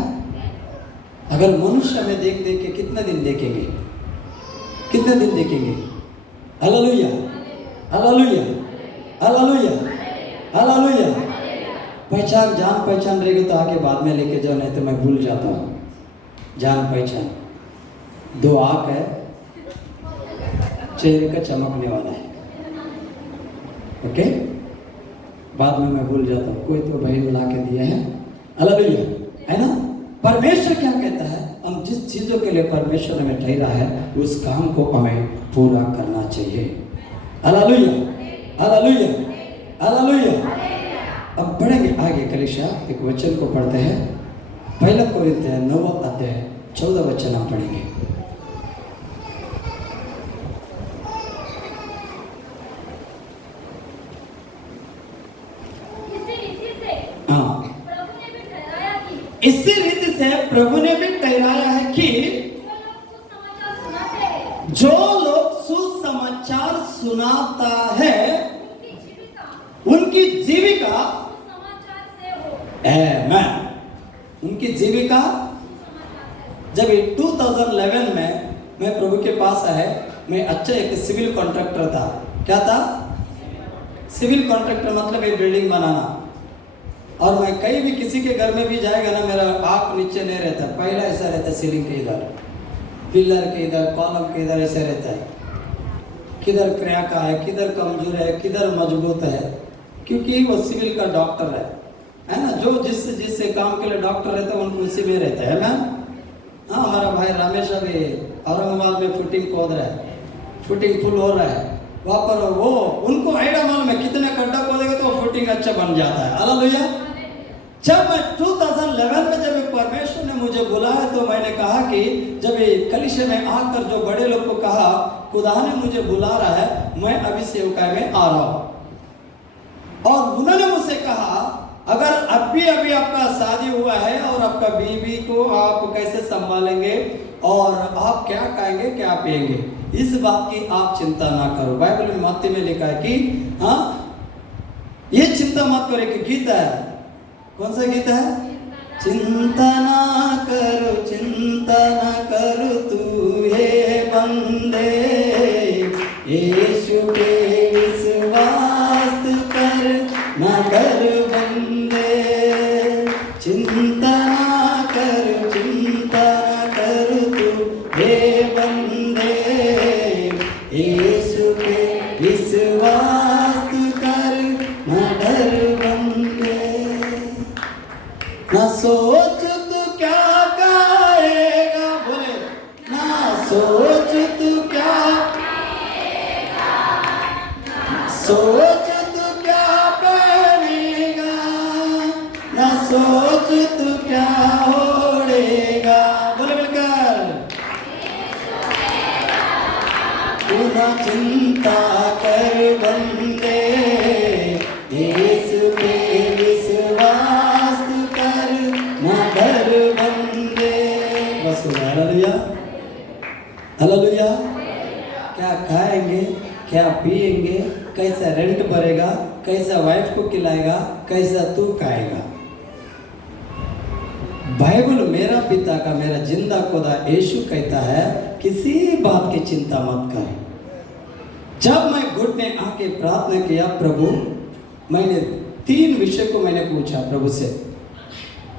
अगर मनुष्य में देख देख के कितने दिन देखेंगे, कितने दिन देखेंगे। Hallelujah, hallelujah, hallelujah, hallelujah. पहचान, जान पहचान रहेगी तो आगे बाद में लेके जाओ, नहीं तो मैं भूल जाता हूँ। जान पहचान, दो आंख है, चेहरे का चमकने वाला है। ओके, बाद में मैं भूल जाता हूँ, कोई तो भाई मिला के दिया है। हालेलुया, है ना। परमेश्वर क्या कहता है, हम जिस चीजों के लिए परमेश्वर हमें ठहरा है उस काम को हमें पूरा करना चाहिए। Hallelujah, hallelujah, hallelujah. अब बढ़ेंगे आगे कलीसिया, एक वचन को पढ़ते हैं। पहला कोरिन्थियों 9 अध्याय 14 वचन हम पढ़ेंगे। इसी रीति से प्रभु ने भी ठहराया है कि जो लोग सुसमाचार सुनाता है उनकी जीविका आमीन, उनकी जीविका। जब 2011 में मैं प्रभु के पास आया, मैं अच्छा एक सिविल कॉन्ट्रैक्टर था। क्या था? सिविल कॉन्ट्रैक्टर मतलब एक बिल्डिंग बनाना। और मैं कहीं भी किसी के घर में भी जाएगा ना, मेरा आँख नीचे नहीं रहता, पहला ऐसा रहता है सीलिंग के इधर, पिलर के इधर, कॉलम के इधर ऐसे रहता है, किधर क्रैक है, किधर कमजोर है, किधर मजबूत है, क्योंकि वो सिविल का डॉक्टर है ना। जो जिससे काम के लिए डॉक्टर रहता है उनको उसी में रहता है। मैम हमारा भाई रमेश अभी औरंगाबाद में फुटिंग खोद रहा है, फुटिंग फुल हो रहा है, वहाँ पर वो उनको आइडिया मालूम है कितने गड्ढा खोदेंगे तो फुटिंग अच्छा बन जाता है। हालेलुया। जब मैं 2011 में जब परमेश्वर ने मुझे बुलाया तो मैंने कहा कि जब ये कलीसिया में आकर जो बड़े लोग को कहा खुदा ने मुझे बुला रहा है, मैं अभी सेवकाई में आ रहा हूँ। और उन्होंने मुझसे कहा अगर अभी आपका शादी हुआ है और आपका बीवी को आप कैसे संभालेंगे और आप क्या खाएंगे क्या पिएंगे, इस बात की आप चिंता ना करो। बाइबल में मत्ती में लिखा है कि हाँ ये चिंता मत करो। एक गीत है, कौन सा गीत है? चिंता ना करो तू हे बंदे, यीशु पे विश्वास कर ना डर बंदे। चिंता ना कर तू हे बंदे, यीशु पे विश्वास कर ना डर बंदे। ना सोच तू क्या कहेगा, बोले ना सोच तू क्या, सोच तू क्या पहनेगा, ना सोच तू क्या ओढ़ेगा। बोले मिलकर तू ना चिंता कर बंदे, यीशु पे विश्वास कर ना डर बंदे। बस हालेलुया हालेलुया। क्या खाएंगे क्या पिएंगे, कैसा रेंट भरेगा, कैसा वाइफ को खिलाएगा, कैसा तू खाएगा। बाइबल मेरा पिता का मेरा जिंदा खुदा यीशु कहता है किसी बात की चिंता मत कर। जब मैं घुटने आके प्रार्थना किया प्रभु, मैंने 3 विषय को मैंने पूछा प्रभु से।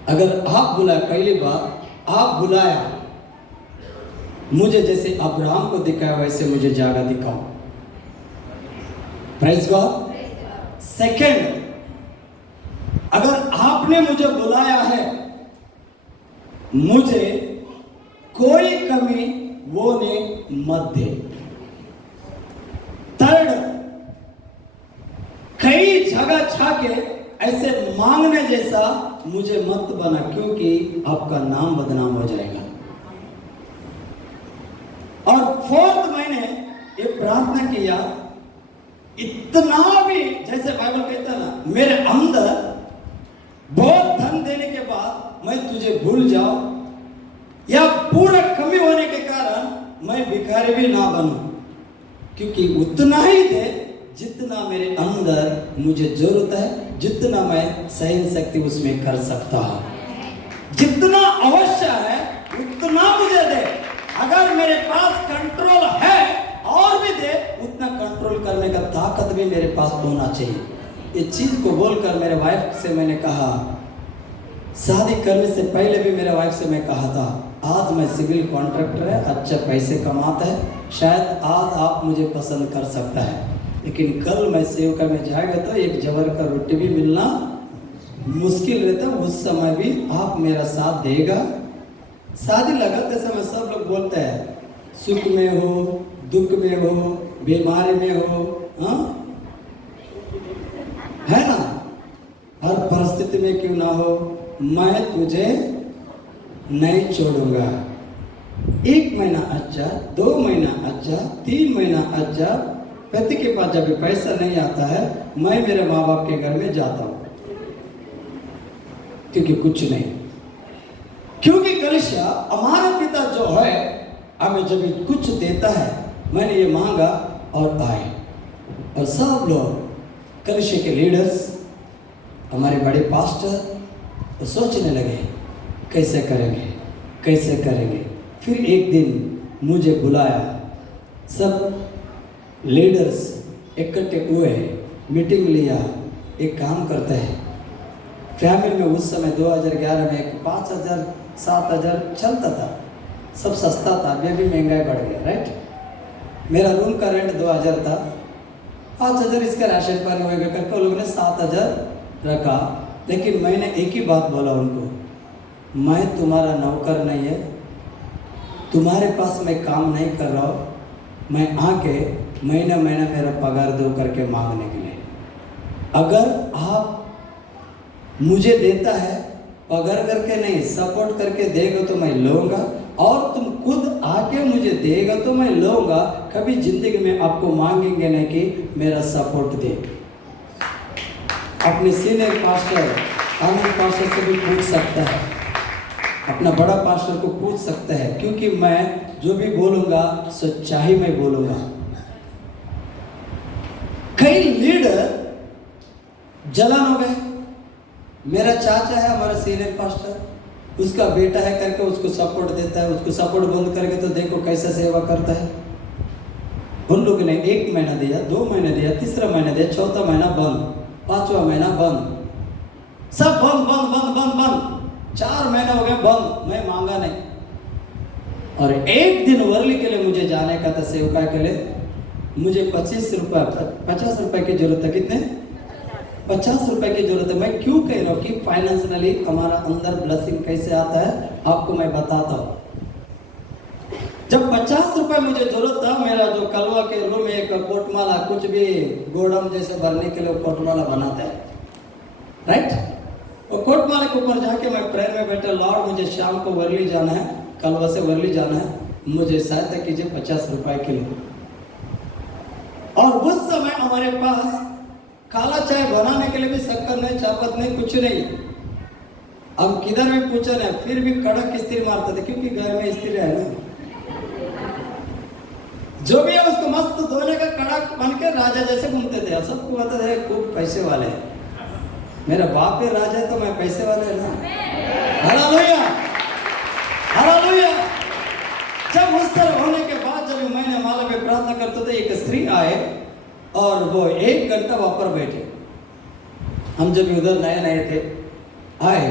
अगर आप बुलाए, पहली बात आप बुलाया मुझे जैसे अब्राहम को दिखाया वैसे मुझे जगह दिखाओ। Praise God. सेकंड, अगर आपने मुझे बुलाया है मुझे कोई कमी होने मत दे। थर्ड, कई जगह जाके ऐसे मांगने जैसा मुझे मत बना, क्योंकि आपका नाम बदनाम हो जाएगा। और फोर्थ, मैंने ये प्रार्थना किया इतना भी, जैसे बाइबल कहता है ना, मेरे अंदर बहुत धन देने के बाद मैं तुझे भूल जाऊं, या पूरा कमी होने के कारण मैं भिखारी भी ना बनूं, क्योंकि उतना ही दे जितना मेरे अंदर मुझे जरूरत है, जितना मैं सहन शक्ति उसमें कर सकता हूं। जितना अवश्य है उतना मुझे दे। अगर मेरे पास कंट्रोल है और भी दे, उतना कंट्रोल करने का ताकत भी मेरे पास होना चाहिए। ये चीज को बोलकर मेरे वाइफ से मैंने कहा, शादी करने से पहले भी मेरे वाइफ से मैं कहा था, आज मैं सिविल कॉन्ट्रैक्टर है, अच्छा पैसे कमाता है, शायद आज आप मुझे पसंद कर सकता है, लेकिन कल मैं सेवका में जाएगा तो एक जबर का रोटी भी मिलना मुश्किल रहता, उस समय भी आप मेरा साथ देगा। शादी लगाते समय सब लोग बोलते हैं सुख में हो, दुख में हो, बीमारी में हो, हाँ है ना, हर परिस्थिति में क्यों ना हो, मैं तुझे नहीं छोड़ूंगा। 1 महीना अच्छा, 2 महीना अच्छा, 3 महीना अच्छा, पति के पास जब भी पैसा नहीं आता है मैं मेरे माँ बाप के घर में जाता हूँ, क्योंकि कुछ नहीं, क्योंकि कलीसिया हमारा पिता जो है हमें जब कुछ देता है। मैंने ये मांगा और आए, और सब लोग कलीसिया के लीडर्स, हमारे बड़े पास्टर तो सोचने लगे कैसे करेंगे कैसे करेंगे। फिर एक दिन मुझे बुलाया, सब लीडर्स इकट्ठे हुए, मीटिंग लिया, एक काम करते हैं। फैमिली में उस समय 2011 में 5,000 7,000 चलता था, सब सस्ता था, अभी महंगाई बढ़ गया, राइट। मेरा रूम का रेंट 2,000 था, 5,000 इसका राशन पानी होगा करके लोगों ने 7,000 रखा। लेकिन मैंने एक ही बात बोला उनको, मैं तुम्हारा नौकर नहीं है, तुम्हारे पास मैं काम नहीं कर रहा हूँ, मैं आके महीना महीना मेरा पगार दो करके मांगने के लिए। अगर आप मुझे देता है पगार करके नहीं, सपोर्ट करके देगा तो मैं लूँगा, और तुम खुद आके मुझे देगा तो मैं लूँगा। कभी जिंदगी में आपको मांगेंगे नहीं कि मेरा सपोर्ट दे। अपने सीनियर पास्टर आनंद पास्टर से भी पूछ सकता है, अपना बड़ा पास्टर को पूछ सकता है, क्योंकि मैं जो भी बोलूँगा सच्चाई में बोलूँगा। कई लीडर जलन हो गए। मेरा चाचा है हमारा सीनियर पास्टर, उसका बेटा है करके उसको सपोर्ट देता है, उसको सपोर्ट बंद करके तो देखो कैसा सेवा करता है। उन लोगों ने 1 महीना दिया, 2 महीने दिया, तीसरा महीना दिया, चौथा महीना बंद, 5वां महीना बंद, सब बंद बंद बंद बंद बंद। 4 महीने हो गए बंद, मैं मांगा नहीं। और एक दिन वर्ली के लिए मुझे जाने का था, सेवका के लिए। मुझे 50 रुपये की जरूरत है। कितने? 50 रुपए की जरूरत है। मैं क्यों कह रहा हूँ कि फाइनेंशियली हमारा अंदर ब्लेसिंग कैसे आता है, आपको मैं बताता हूँ। जब 50 रुपए मुझे जरूरत था, मेरा जो कलवा के रूम में एक कोटमाला, कुछ भी गोडम जैसे भरने के लिए कोटमाला बनाता है, राइट? वो कोटमाला के ऊपर जाके मैं प्रेयर में बैठा, लॉर्ड मुझे शाम को वर्ली जाना है, कलवा से वर्ली जाना है, मुझे सहायता कीजिए 50 रुपए के लिए। और उस समय हमारे पास काला चाय बनाने के लिए भी शक्कर नहीं, चापत नहीं, कुछ नहीं। अब किधर भी पूछा नहीं, फिर भी कड़क स्त्री मारते थे, क्योंकि घर में स्त्री है ना। जो भी है उसको मस्त धोने का कड़क बन के राजा जैसे घूमते थे। सबको पता थे खूब पैसे वाले हैं। मेरा बाप भी राजा है तो मैं पैसे वाला है ना। Hallelujah, hallelujah. जब उस तरह होने के बाद जब मैंने माला में प्रार्थना करते थे, एक स्त्री आए और वो 1 घंटा वहां पर बैठे। हम जब उधर नए नए थे, आए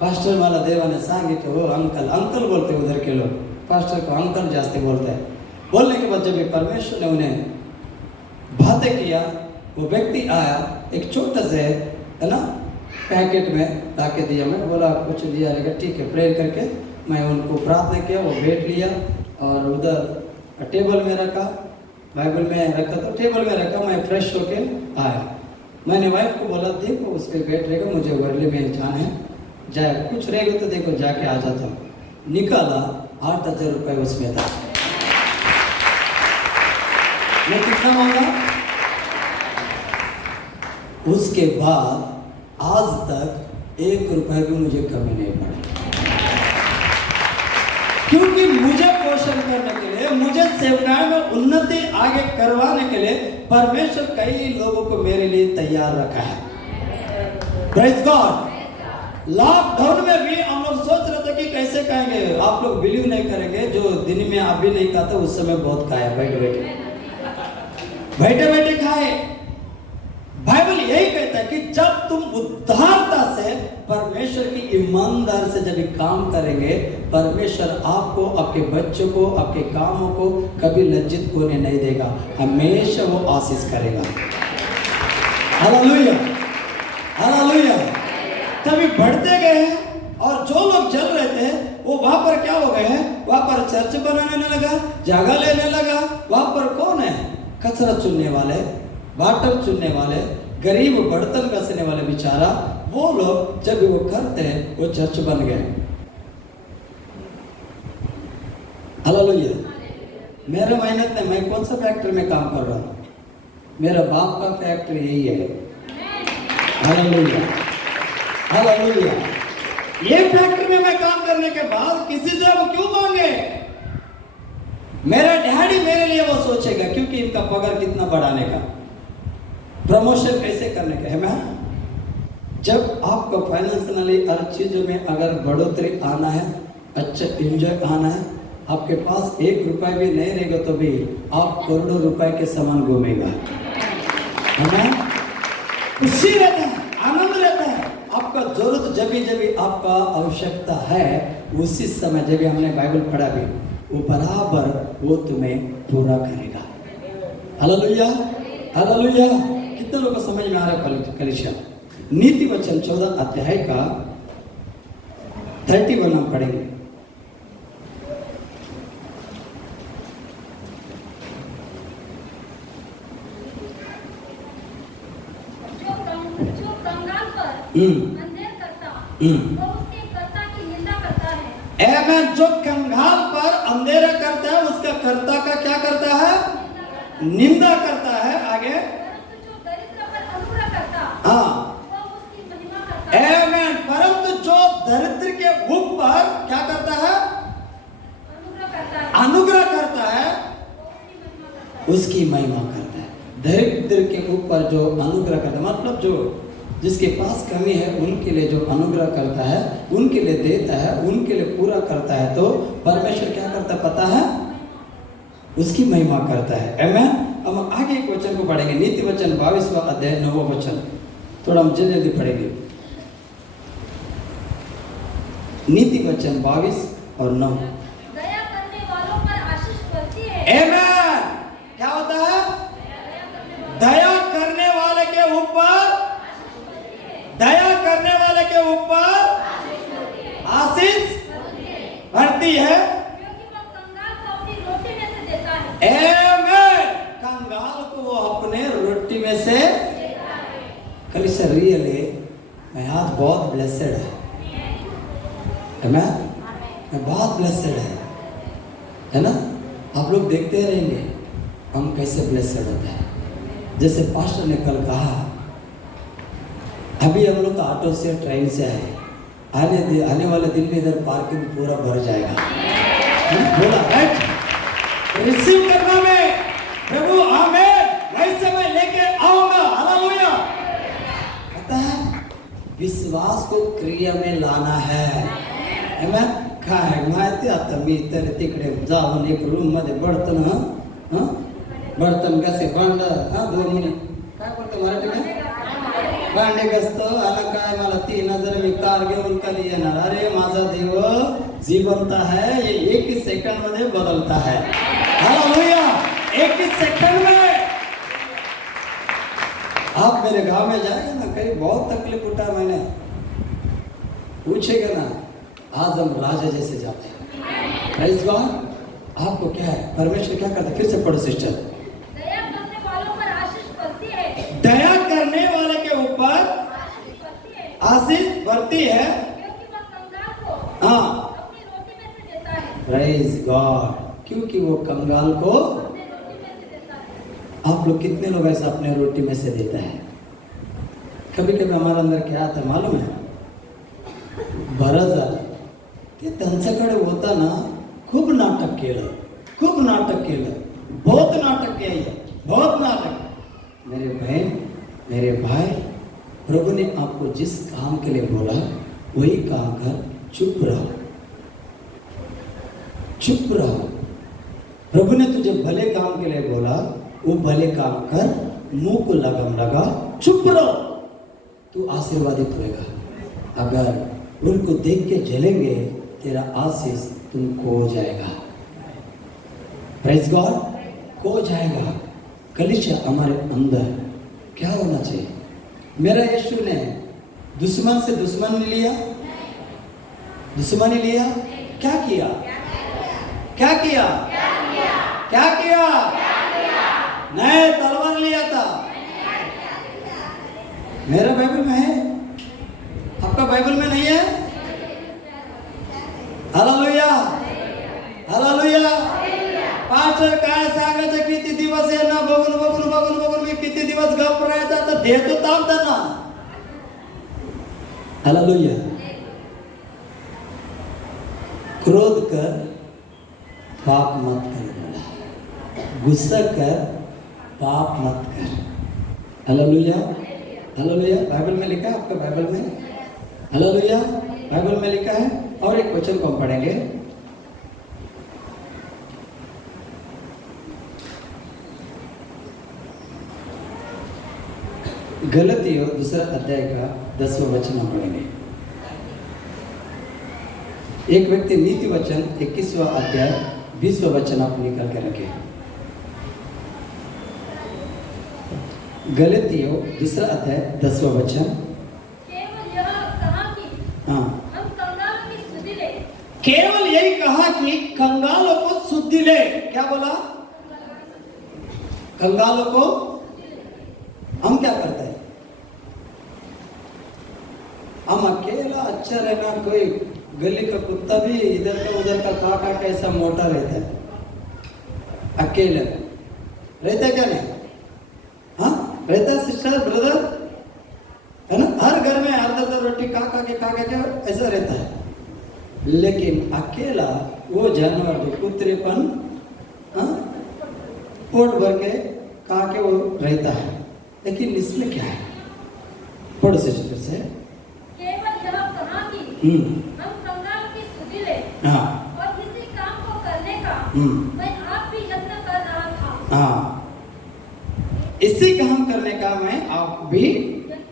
पास्टर वाला देवा ने सांगे कि वो अंकल अंकल बोलते उधर के लोग, पास्टर को अंकल जाते बोलते हैं। बोलने के बाद जब परमेश्वर ने उन्हें बातें किया, वो व्यक्ति आया, एक छोटा से है ना पैकेट में लाके दिया। मैं बोला कुछ दिया रहेगा, ठीक है। प्रेयर करके मैं उनको प्रार्थना किया, वो बैठ लिया और उधर टेबल में रखा, बाइबल में रखा, तो टेबल में रखा। मैं फ्रेश होके आया। मैंने वाइफ को बोला देखो उस पर बैठ रहेगा, मुझे वर्ली में जाना है, जाए कुछ रहेगा तो देखो जाके आ जाता हूँ। निकाला 8,000 रुपये उसमें था। मैं कितना मांगा? उसके बाद आज तक 1 रुपये भी मुझे कमी नहीं पड़ी, क्योंकि मुझे पोषण करने के लिए, मुझे सेवकाई में उन्नति आगे करवाने के लिए परमेश्वर कई लोगों को मेरे लिए तैयार रखा है। Praise God. लॉकडाउन में भी हम लोग सोच रहे थे कि कैसे खाएंगे। आप लोग बिलीव नहीं करेंगे, जो दिन में अभी नहीं खाता उस समय बहुत खाया, बैठे बैठे बैठे बैठे खाए। बाइबल यही कहता है कि जब तुम उदारता से, परमेश्वर की ईमानदार से जब काम करेंगे, परमेश्वर आपको, आपके बच्चों को, आपके कामों को कभी लज्जित होने नहीं देगा, हमेशा वो आशीष करेगा। Hallelujah, hallelujah. तभी बढ़ते गए हैं, और जो लोग चल रहे थे वो वहां पर क्या हो गए हैं, वहां पर चर्च बनाने लगा, जगह लेने लगा। वहां पर कौन है? कचरा चुनने वाले, बाटल चुनने वाले, गरीब बर्तन घसने वाले बेचारा, वो लोग जब वो करते हैं वो चर्च बन गए। हालेलुया। मेरा मेहनत नहीं, मैं कौन सा फैक्ट्री में काम कर रहा हूँ, मेरा बाप का फैक्ट्री यही है। Hallelujah, hallelujah. ये फैक्ट्री में मैं काम करने के बाद किसी से वो क्यों मांगे? मेरा डैडी मेरे लिए वो सोचेगा, क्योंकि इनका पगार कितना बढ़ाने का, प्रमोशन कैसे करने का है। मैं जब आपको फाइनेंशियली हर चीजों में अगर बढ़ोतरी आना है, अच्छा एंजॉय आना है, आपके पास 1 रुपए भी नहीं रहेगा तो भी आप करोड़ों रुपए के समान घूमेगा, है ना? खुशी रहता है, आनंद रहता है। आपका जरूरत जब भी आपका आवश्यकता है, उसी समय जब हमने बाइबल पढ़ा भी, वो बराबर वो तुम्हें पूरा करेगा। Hallelujah, hallelujah. कितने लोगों को समझ में आ रहा है? कलीसिया नीति वचन 14 अध्याय का 31 हम पढ़ेंगे। अंधेर करता वो उसके कर्ता की निंदा करता है। आमेन। जो कंगाल पर अंधेरा करता है उसका कर्ता का क्या करता है? निंदा करता है। आगे परंतु जो दरिद्र पर अनुग्रह करता हाँ वो उसकी महिमा करता है। आमेन। परंतु जो दरिद्र के ऊपर क्या करता है? अनुग्रह करता है, उसकी महिमा करता है। दरिद्र के ऊपर जो अनुग्रह करता है, मतलब जो जिसके पास कमी है उनके लिए जो अनुग्रह करता है, उनके लिए देता है, उनके लिए पूरा करता है, तो परमेश्वर क्या करता पता है? उसकी महिमा करता है। आमेन। अब हम आगे एक वचन को पढ़ेंगे, नीति वचन 22वां अध्याय 9वां वचन। थोड़ा हम जल्दी पढ़ेंगे। नीति वचन 22 और 9। दया करने वालों पर आशीष बढ़ती है। आमेन। क्या होता है? दया करने वाले के ऊपर, दया करने वाले के ऊपर आशीष बढ़ती है। क्योंकि वो कंगाल को अपनी रोटी में से देता है। आमेन। कंगाल को वो अपने रोटी में से कलीसिया रियली मैं आज बहुत ब्लेसेड है। आमेन। मैं बहुत ब्लेसेड है ना? आप लोग देखते रहेंगे हम कैसे ब्लेसेड होते हैं। जैसे पास्टर ने कल कहा, अभी हम लोग ऑटो से ट्रेन से आए, आने वाले दिन में इधर पार्किंग पूरा भर जाएगा। बोला राइट, रिसीव करना में प्रभु आमेन, वैसे मैं लेके आऊंगा। हालेलुया। पता है विश्वास को क्रिया में लाना है। आमेन। काय माहिती आता मी तर तिकडे जाऊन एक रूम मध्ये बर्तन बर्तन कसे भांड 2 मिनिट काय बोलतो मराठी में भांडे घसतो आणि काय मला 3000 मी कार घेऊन कधी येणार? अरे माझा देव जिवंत है, ये एक ही सेकंड मध्ये बदलता है। हालेलुया। एक ही सेकंड में आप मेरे गांव में जाएंगे ना, कहीं बहुत तकलीफ उठा मैंने, पूछेगा ना, आज हम राजा जैसे जाते हैं। इस बार आपको क्या है? परमेश्वर क्या करता है? फिर से पढ़ो सिस्टर। दया करने वालों पर आशीष बढ़ती है। दया करने वाले के ऊपर आशीष बढ़ती है। क्योंकि वो कंगाल को हाँ अपनी रोटी में से देता है। Praise God. क्योंकि वो कंगाल को अपनी रोटी में से देता है। आप लोग कितने लोग ऐसा अपने रोटी में से देता है? कभी कभी हमारे अंदर क्या आता है मालूम है? बरं झालं ते त्यांच्याकडे होताना खूप नाटक केलं, बहुत नाटक केलं, बहुत नाटक। मेरे बहन, मेरे भाई, प्रभु ने आपको जिस काम के लिए बोला वही काम कर, चुप रहो, चुप रहो। प्रभु ने तुझे भले काम के लिए बोला, वो भले काम कर, मुंह को लगाम लगा, चुप रहो, तू आशीर्वादित होएगा। अगर उनको देख के जलेंगे, तेरा आशीष तुमको हो जाएगा। प्रेज गॉड, को जाएगा। कलीसिया हमारे अंदर क्या होना चाहिए? मेरा यीशु ने दुश्मन से दुश्मन लिया, दुश्मनी लिया, क्या किया? क्या किया? क्या किया? नए तलवार लिया था। मेरा बाइबल में है, आपका बाइबल में नहीं है? Hallelujah, hallelujah. पास्टर काय सांगायचं, किती दिवस आहे ना, बघून मी किती दिवस गप राहायचा, तर देतो ताप त्यांना। हालेलुया। क्रोध कर, पाप मत कर, गुस्सा कर, पाप मत कर। Hallelujah, hallelujah. बाइबल में लिखा है, आपका बाइबल में? हालेलुया, बाइबल में लिखा है। और एक वचन को हम पढ़ेंगे, गलतियों 2 अध्याय का 10वां वचन हम पढ़ेंगे। एक व्यक्ति नीति वचन 21वां अध्याय 20वां वचन आप निकाल के रखें। गलतियों 2 अध्याय 10वां वचन। केवल यह कहा कि हाँ, हम कंगालों की सुधि ले। केवल यही कहा कि कंगालों को सुधि ले। क्या बोला? कंगालों को हम क्या करते हैं? हम अकेला अच्छा रहना, कोई गली का कुत्ता भी इधर का उधर का खा के ऐसा मोटा रहता है, अकेले रहता है क्या नहीं? हाँ रहता है सिस्टर ब्रदर, है ना? हर घर में हर दर रोटी खा के ऐसा रहता है। लेकिन अकेला वो जानवर जो कुत्तेपन, हाँ, पोट भर के खा के वो रहता है। लेकिन इसमें क्या है? पढ़ो सिस्टर से। केवल यह कहा कि हम कंगाल की सुधि ले, हाँ, और किसी काम को करने का मैं आप भी यत्न कर रहा था। हाँ, इसी काम करने का मैं आप भी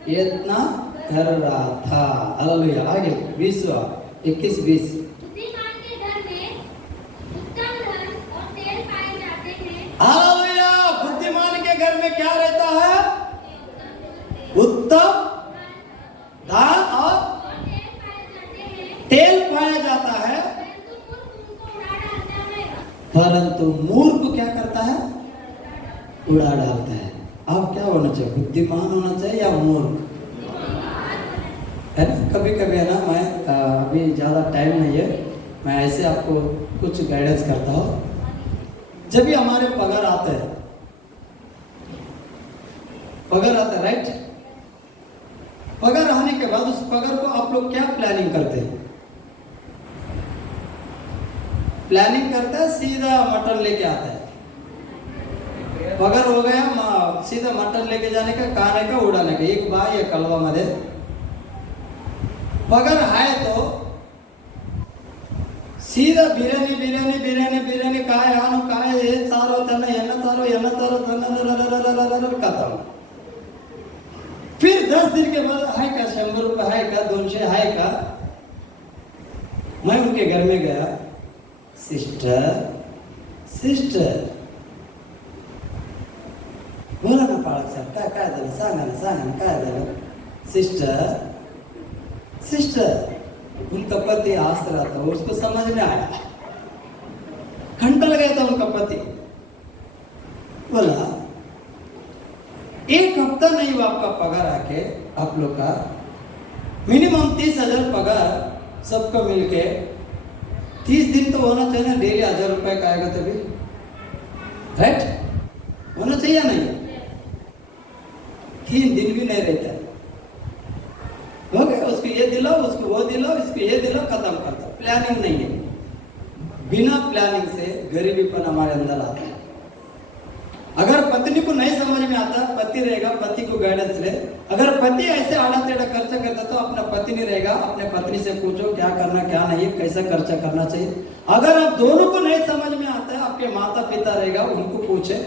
यत्न कर रहा था। हालेलुया। आगे 21-20। बुद्धिमान के घर में उत्तम धन और तेल पाए जाते हैं। हालेलुया। बुद्धिमान के घर में क्या रहता है? उत्तम धन और तेल पाया जाता है, परंतु मूर्ख क्या करता है? उड़ा डालता है। आप क्या होना चाहिए? बुद्धिमान होना चाहिए या मूर्ख? है ना? कभी कभी है ना, मैं अभी ज़्यादा टाइम नहीं है, मैं ऐसे आपको कुछ गाइडेंस करता हूँ। जब भी हमारे पगार आते हैं, राइट? पगार आने के बाद उस पगार को आप लोग क्या प्लानिंग करते हैं? प्लानिंग करता है सीधा मटन लेके आता है। पगार हो गया, सीधा मटन लेके जाने का, खाने का, उड़ाने का। एक बाय एक कलवा मध्ये पगार आहे तो सीधा बिर्याणी काय आणू, काय हे चारो त्यांना, यांना चारो खत्म। फिर 10 दिन के बाद है का 100 रुपये है का 200 है का? मैं उनके घर में गया, सिस्टर बोला ना पाळक साहेब, काय झालं? सांगा ना काय झालं? सिस्टर उनका पति हंस रहा था, उसको समझ में आया, खंडल गया था उनका पति। बोला 1 हफ्ता नहीं हुआ आपका पगार आके, आप लोग का मिनिमम 30,000 पगार सबका मिलके 30 दिन तो होना चाहिए ना, डेली 1,000 रुपए का आएगा तभी, राइट? होना चाहिए नहीं? 3 दिन भी नहीं रहता है, हो गया। उसको ये दिलाओ, उसको वो दिलाओ, इसको ये दिलाओ, खत्म करता। प्लानिंग नहीं है। बिना प्लानिंग से गरीबीपन हमारे अंदर आता है। अगर पत्नी को नहीं समझ में आता, पति रहेगा, पति को गाइडेंस ले। अगर पति ऐसे आड़ा टेढ़ा खर्चा करता तो अपना पति नहीं रहेगा। अपने पत्नी से पूछो क्या करना क्या नहीं, कैसा खर्चा करना चाहिए। अगर आप दोनों को नहीं समझ में आता है, आपके माता पिता रहेगा, उनको पूछे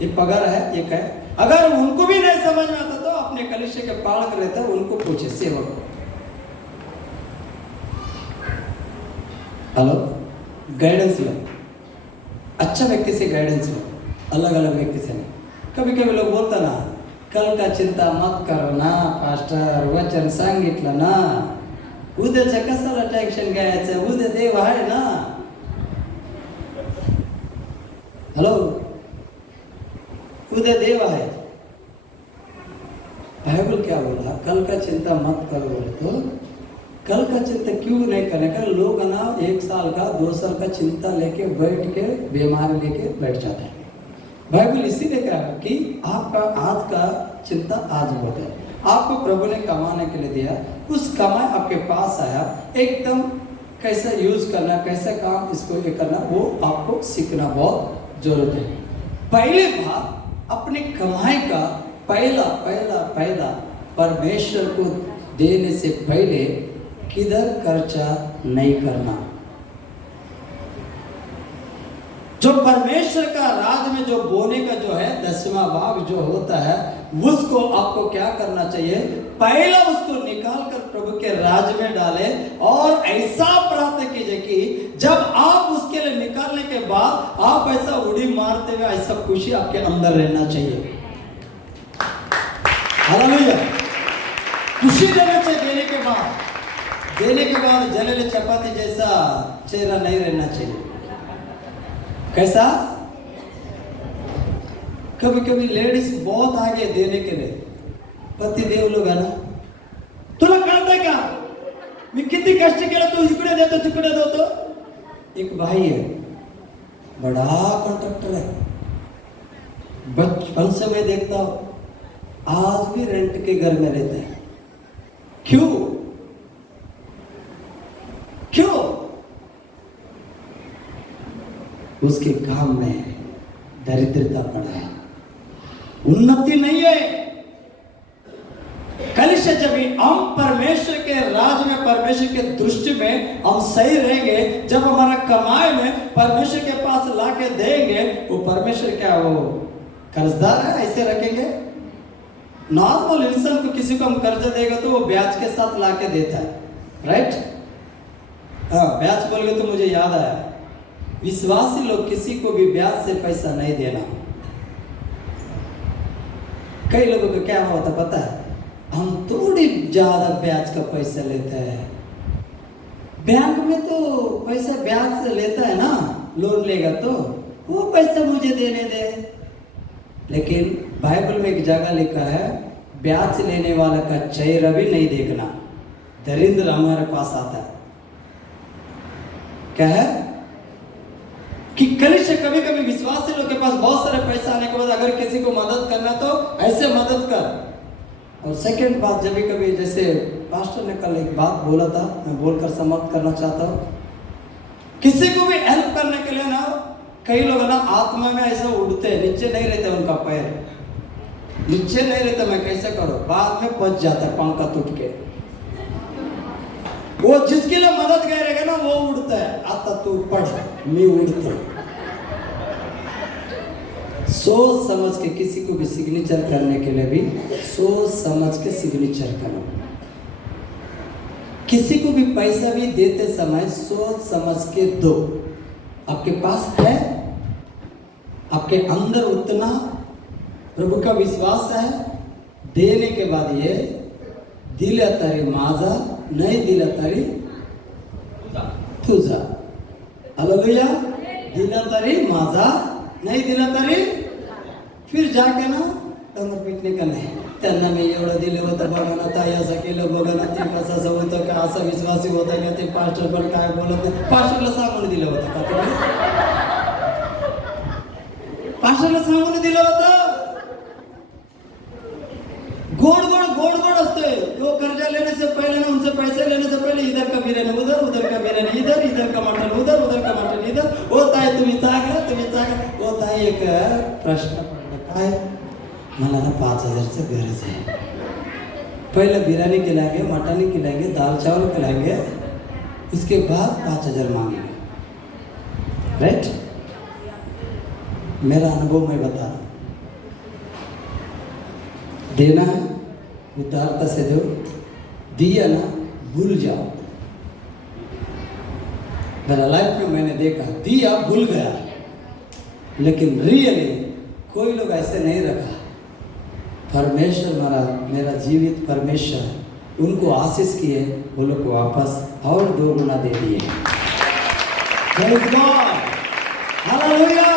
ये पगार है ये क्या है। अगर उनको भी नहीं समझ में आता तो अपने कलीसिया के पालक रहता है, उनको पूछे, सेवक को। हेलो, गाइडेंस लो, अच्छा व्यक्ति से गाइडेंस लो, अलग अलग व्यक्ति से नहीं। कभी कभी लोग बोलता ना, कल का चिंता मत करो ना पास्टर, वचन सांगितलं ना, उद्याच्या कशाला टेन्शन घ्यायचं, उद्या देव आहे ना। हेलो, उद्या देव है। बाइबल क्या बोला? कल का चिंता मत करो। बोले तो कल का चिंता क्यों नहीं करने का? लोग ना 1 साल का 2 साल का चिंता लेके बैठ के बीमारी लेके बैठ जाते हैं। बाइबल इसीलिए कहा कि आपका आज का चिंता आज होता है। आपको प्रभु ने कमाने के लिए दिया, उस कमाई आपके पास आया, एकदम कैसा यूज करना, कैसा काम इसको ये करना, वो आपको सीखना बहुत जरूरत है। पहले बात, अपनी कमाई का पहला परमेश्वर को देने से पहले किधर खर्चा नहीं करना। जो परमेश्वर का राज में जो बोने का जो है 10वां भाग जो होता है, उसको आपको क्या करना चाहिए? पहला उसको निकाल कर प्रभु के राज में डाले और ऐसा प्रार्थना कीजिए कि जब आप उसके लिए निकालने के बाद आप ऐसा उड़ी मारते हुए ऐसा खुशी आपके अंदर रहना चाहिए। हालेलुया। खुशी रहना चाहिए देने के बाद जलेले चपाती जैसा चेहरा नहीं रहना चाहिए। कैसा? कभी कभी लेडीज बहुत आगे देने के लिए, पति देव लोग है ना, तुला कळतंय का मी किती कष्ट केलं, तू इकडे देतो तिकडे देतो. एक भाई है, बड़ा कॉन्ट्रैक्टर है, बचपन से मैं देखता हूं आज भी रेंट के घर में रहते हैं. क्यों क्यों? उसके काम में दरिद्रता पड़ा है, उन्नति नहीं है. कलिशा जब हम परमेश्वर के राज में, परमेश्वर के दृष्टि में हम सही रहेंगे, जब हमारा कमाई में परमेश्वर के पास लाके देंगे, वो परमेश्वर क्या वो कर्जदार है ऐसे रखेंगे? नॉर्मल इंसान को किसी को हम कर्ज देगा तो वो ब्याज के साथ लाके देता है, राइट? हाँ, ब्याज बोल गए तो मुझे याद आया, विश्वासी लोग किसी को भी ब्याज से पैसा नहीं देना. कई लोगों को क्या होता पता है, हम थोड़ी ज्यादा ब्याज का पैसा लेते हैं. बैंक में तो पैसा ब्याज से लेता है ना, लोन लेगा तो वो पैसा मुझे देने दे. लेकिन बाइबल में एक जगह लिखा है, ब्याज लेने वाला का चेहरा भी नहीं देखना, दरिद्र हमारे पास आता है. क्या है कि कलिशा कभी कभी विश्वासी लोग के पास बहुत सारे पैसा आने के बाद अगर किसी को मदद करना तो ऐसे मदद कर. और सेकंड बात, जब कभी जैसे पास्टर ने कल एक बात बोला था, मैं बोलकर समाप्त करना चाहता हूँ. किसी को भी हेल्प करने के लिए ना, कई लोग ना आत्मा में ऐसा उड़ते हैं, नीचे नहीं रहते, उनका पैर नीचे नहीं रहता. मैं कैसे करूं, बाद में पहुंच जाता है पंखा टूट के. वो जिसके लिए मदद करेगा ना वो उड़ता है, आता तू पढ़ मैं उड़ता. सोच समझ के किसी को भी सिग्नेचर करने के लिए भी सोच समझ के सिग्नेचर करो. किसी को भी पैसा भी देते समय सोच समझ के दो. आपके पास है, आपके अंदर उतना प्रभु का विश्वास है, देने के बाद ये दिला तरी माझा, नहीं दिला तरी तुझा. हालेलुया. दिला तरी माझा, नाही दिला तरी फिर जाके ना तंग पिकनिक का नाही. त्यांना मी एवढं दिलं होतं बघा ना, ताई असं केलं बघा ना, ते कसं होतं का, असं विश्वासी होता का, ते पास्टर पण काय बोलत नाही. पास्टरला सांगून दिलं होतं का तुम्ही? पास्टरला सांगून दिलं होतं. गोड गोड गोड गोड असते. वो कर्जा लेने से पहले ना, उनसे पैसे लेने से पहले इधर का बिर्याणी उधर, उधर का बिर्याणी इधर, इधर का मटन उधर, उधर का मटन इधर. वो ताई तुम्ही चांगलं, तुम्ही चांगलं. वो ताई एक प्रश्न पडला, काय मला ना 5,000चं गरज आहे. पहले बिरयानी खिलाएंगे, मटन खिलाएंगे, दाल चावल खिलाएंगे, उसके बाद 5,000 मांगेंगे, राइट? मेरा अनुभव मैं बता रहा हूं. देना है उदारता से दो, दिया ना भूल जाओ. मेरा लाइफ में मैंने देखा, दिया भूल गया, लेकिन रियली कोई लोग ऐसे नहीं रखा. परमेश्वर मेरा जीवित परमेश्वर उनको आशीष किए, वो लोग को वापस और 2 गुना दे दिए. Praise God! हालेलुया!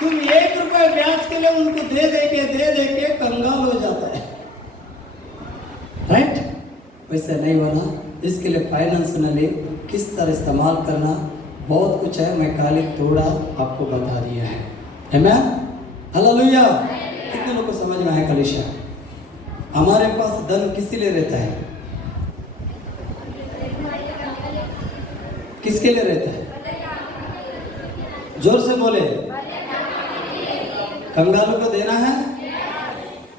तुम 1 रुपए ब्याज के लिए उनको दे के कंगाल हो जाता है, राइट? वैसे नहीं बना. इसके लिए फाइनेंशियली किस तरह इस्तेमाल करना बहुत कुछ है, मैं खाली थोड़ा आपको बता दिया है. आमीन. हालेलुया. कितने लोगों को समझ में आया कलीसिया? हमारे पास धन किस लिए रहता है? किसके लिए रहता है? जोर से बोले. कंगालों को देना है,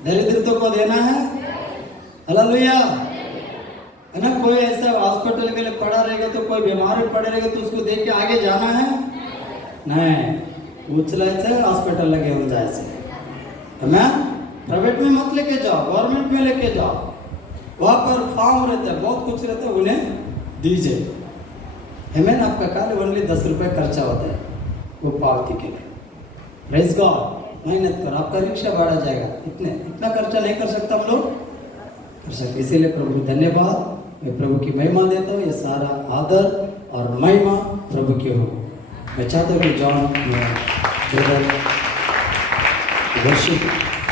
दरिद्रों को देना है. हालेलुया. है ना? कोई ऐसा हॉस्पिटल के लिए पड़ा रहेगा तो कोई बीमार पड़े रहेगा तो उसको देख के आगे जाना है नहीं, उचलायचं हॉस्पिटलला घेऊन जायचं. है ना? प्राइवेट में मत लेके जाओ, गवर्नमेंट में लेके जाओ. वहाँ पर फॉर्म रहता है, बहुत कुछ रहता है, उन्हें दीजिए. हमें आपका काल ओनली 10 रुपये खर्चा होता है वो पावती के लिए. Praise God. मेहनत करो, आपका रिक्शा बढ़ा जाएगा. इतना खर्चा नहीं कर सकता हम लोग, कर सकते. इसीलिए प्रभु धन्यवाद. मैं प्रभु की महिमा देता हूँ. ये सारा आदर और महिमा प्रभु की हो. मैं चाहता हूँ कि जॉन वर्शिप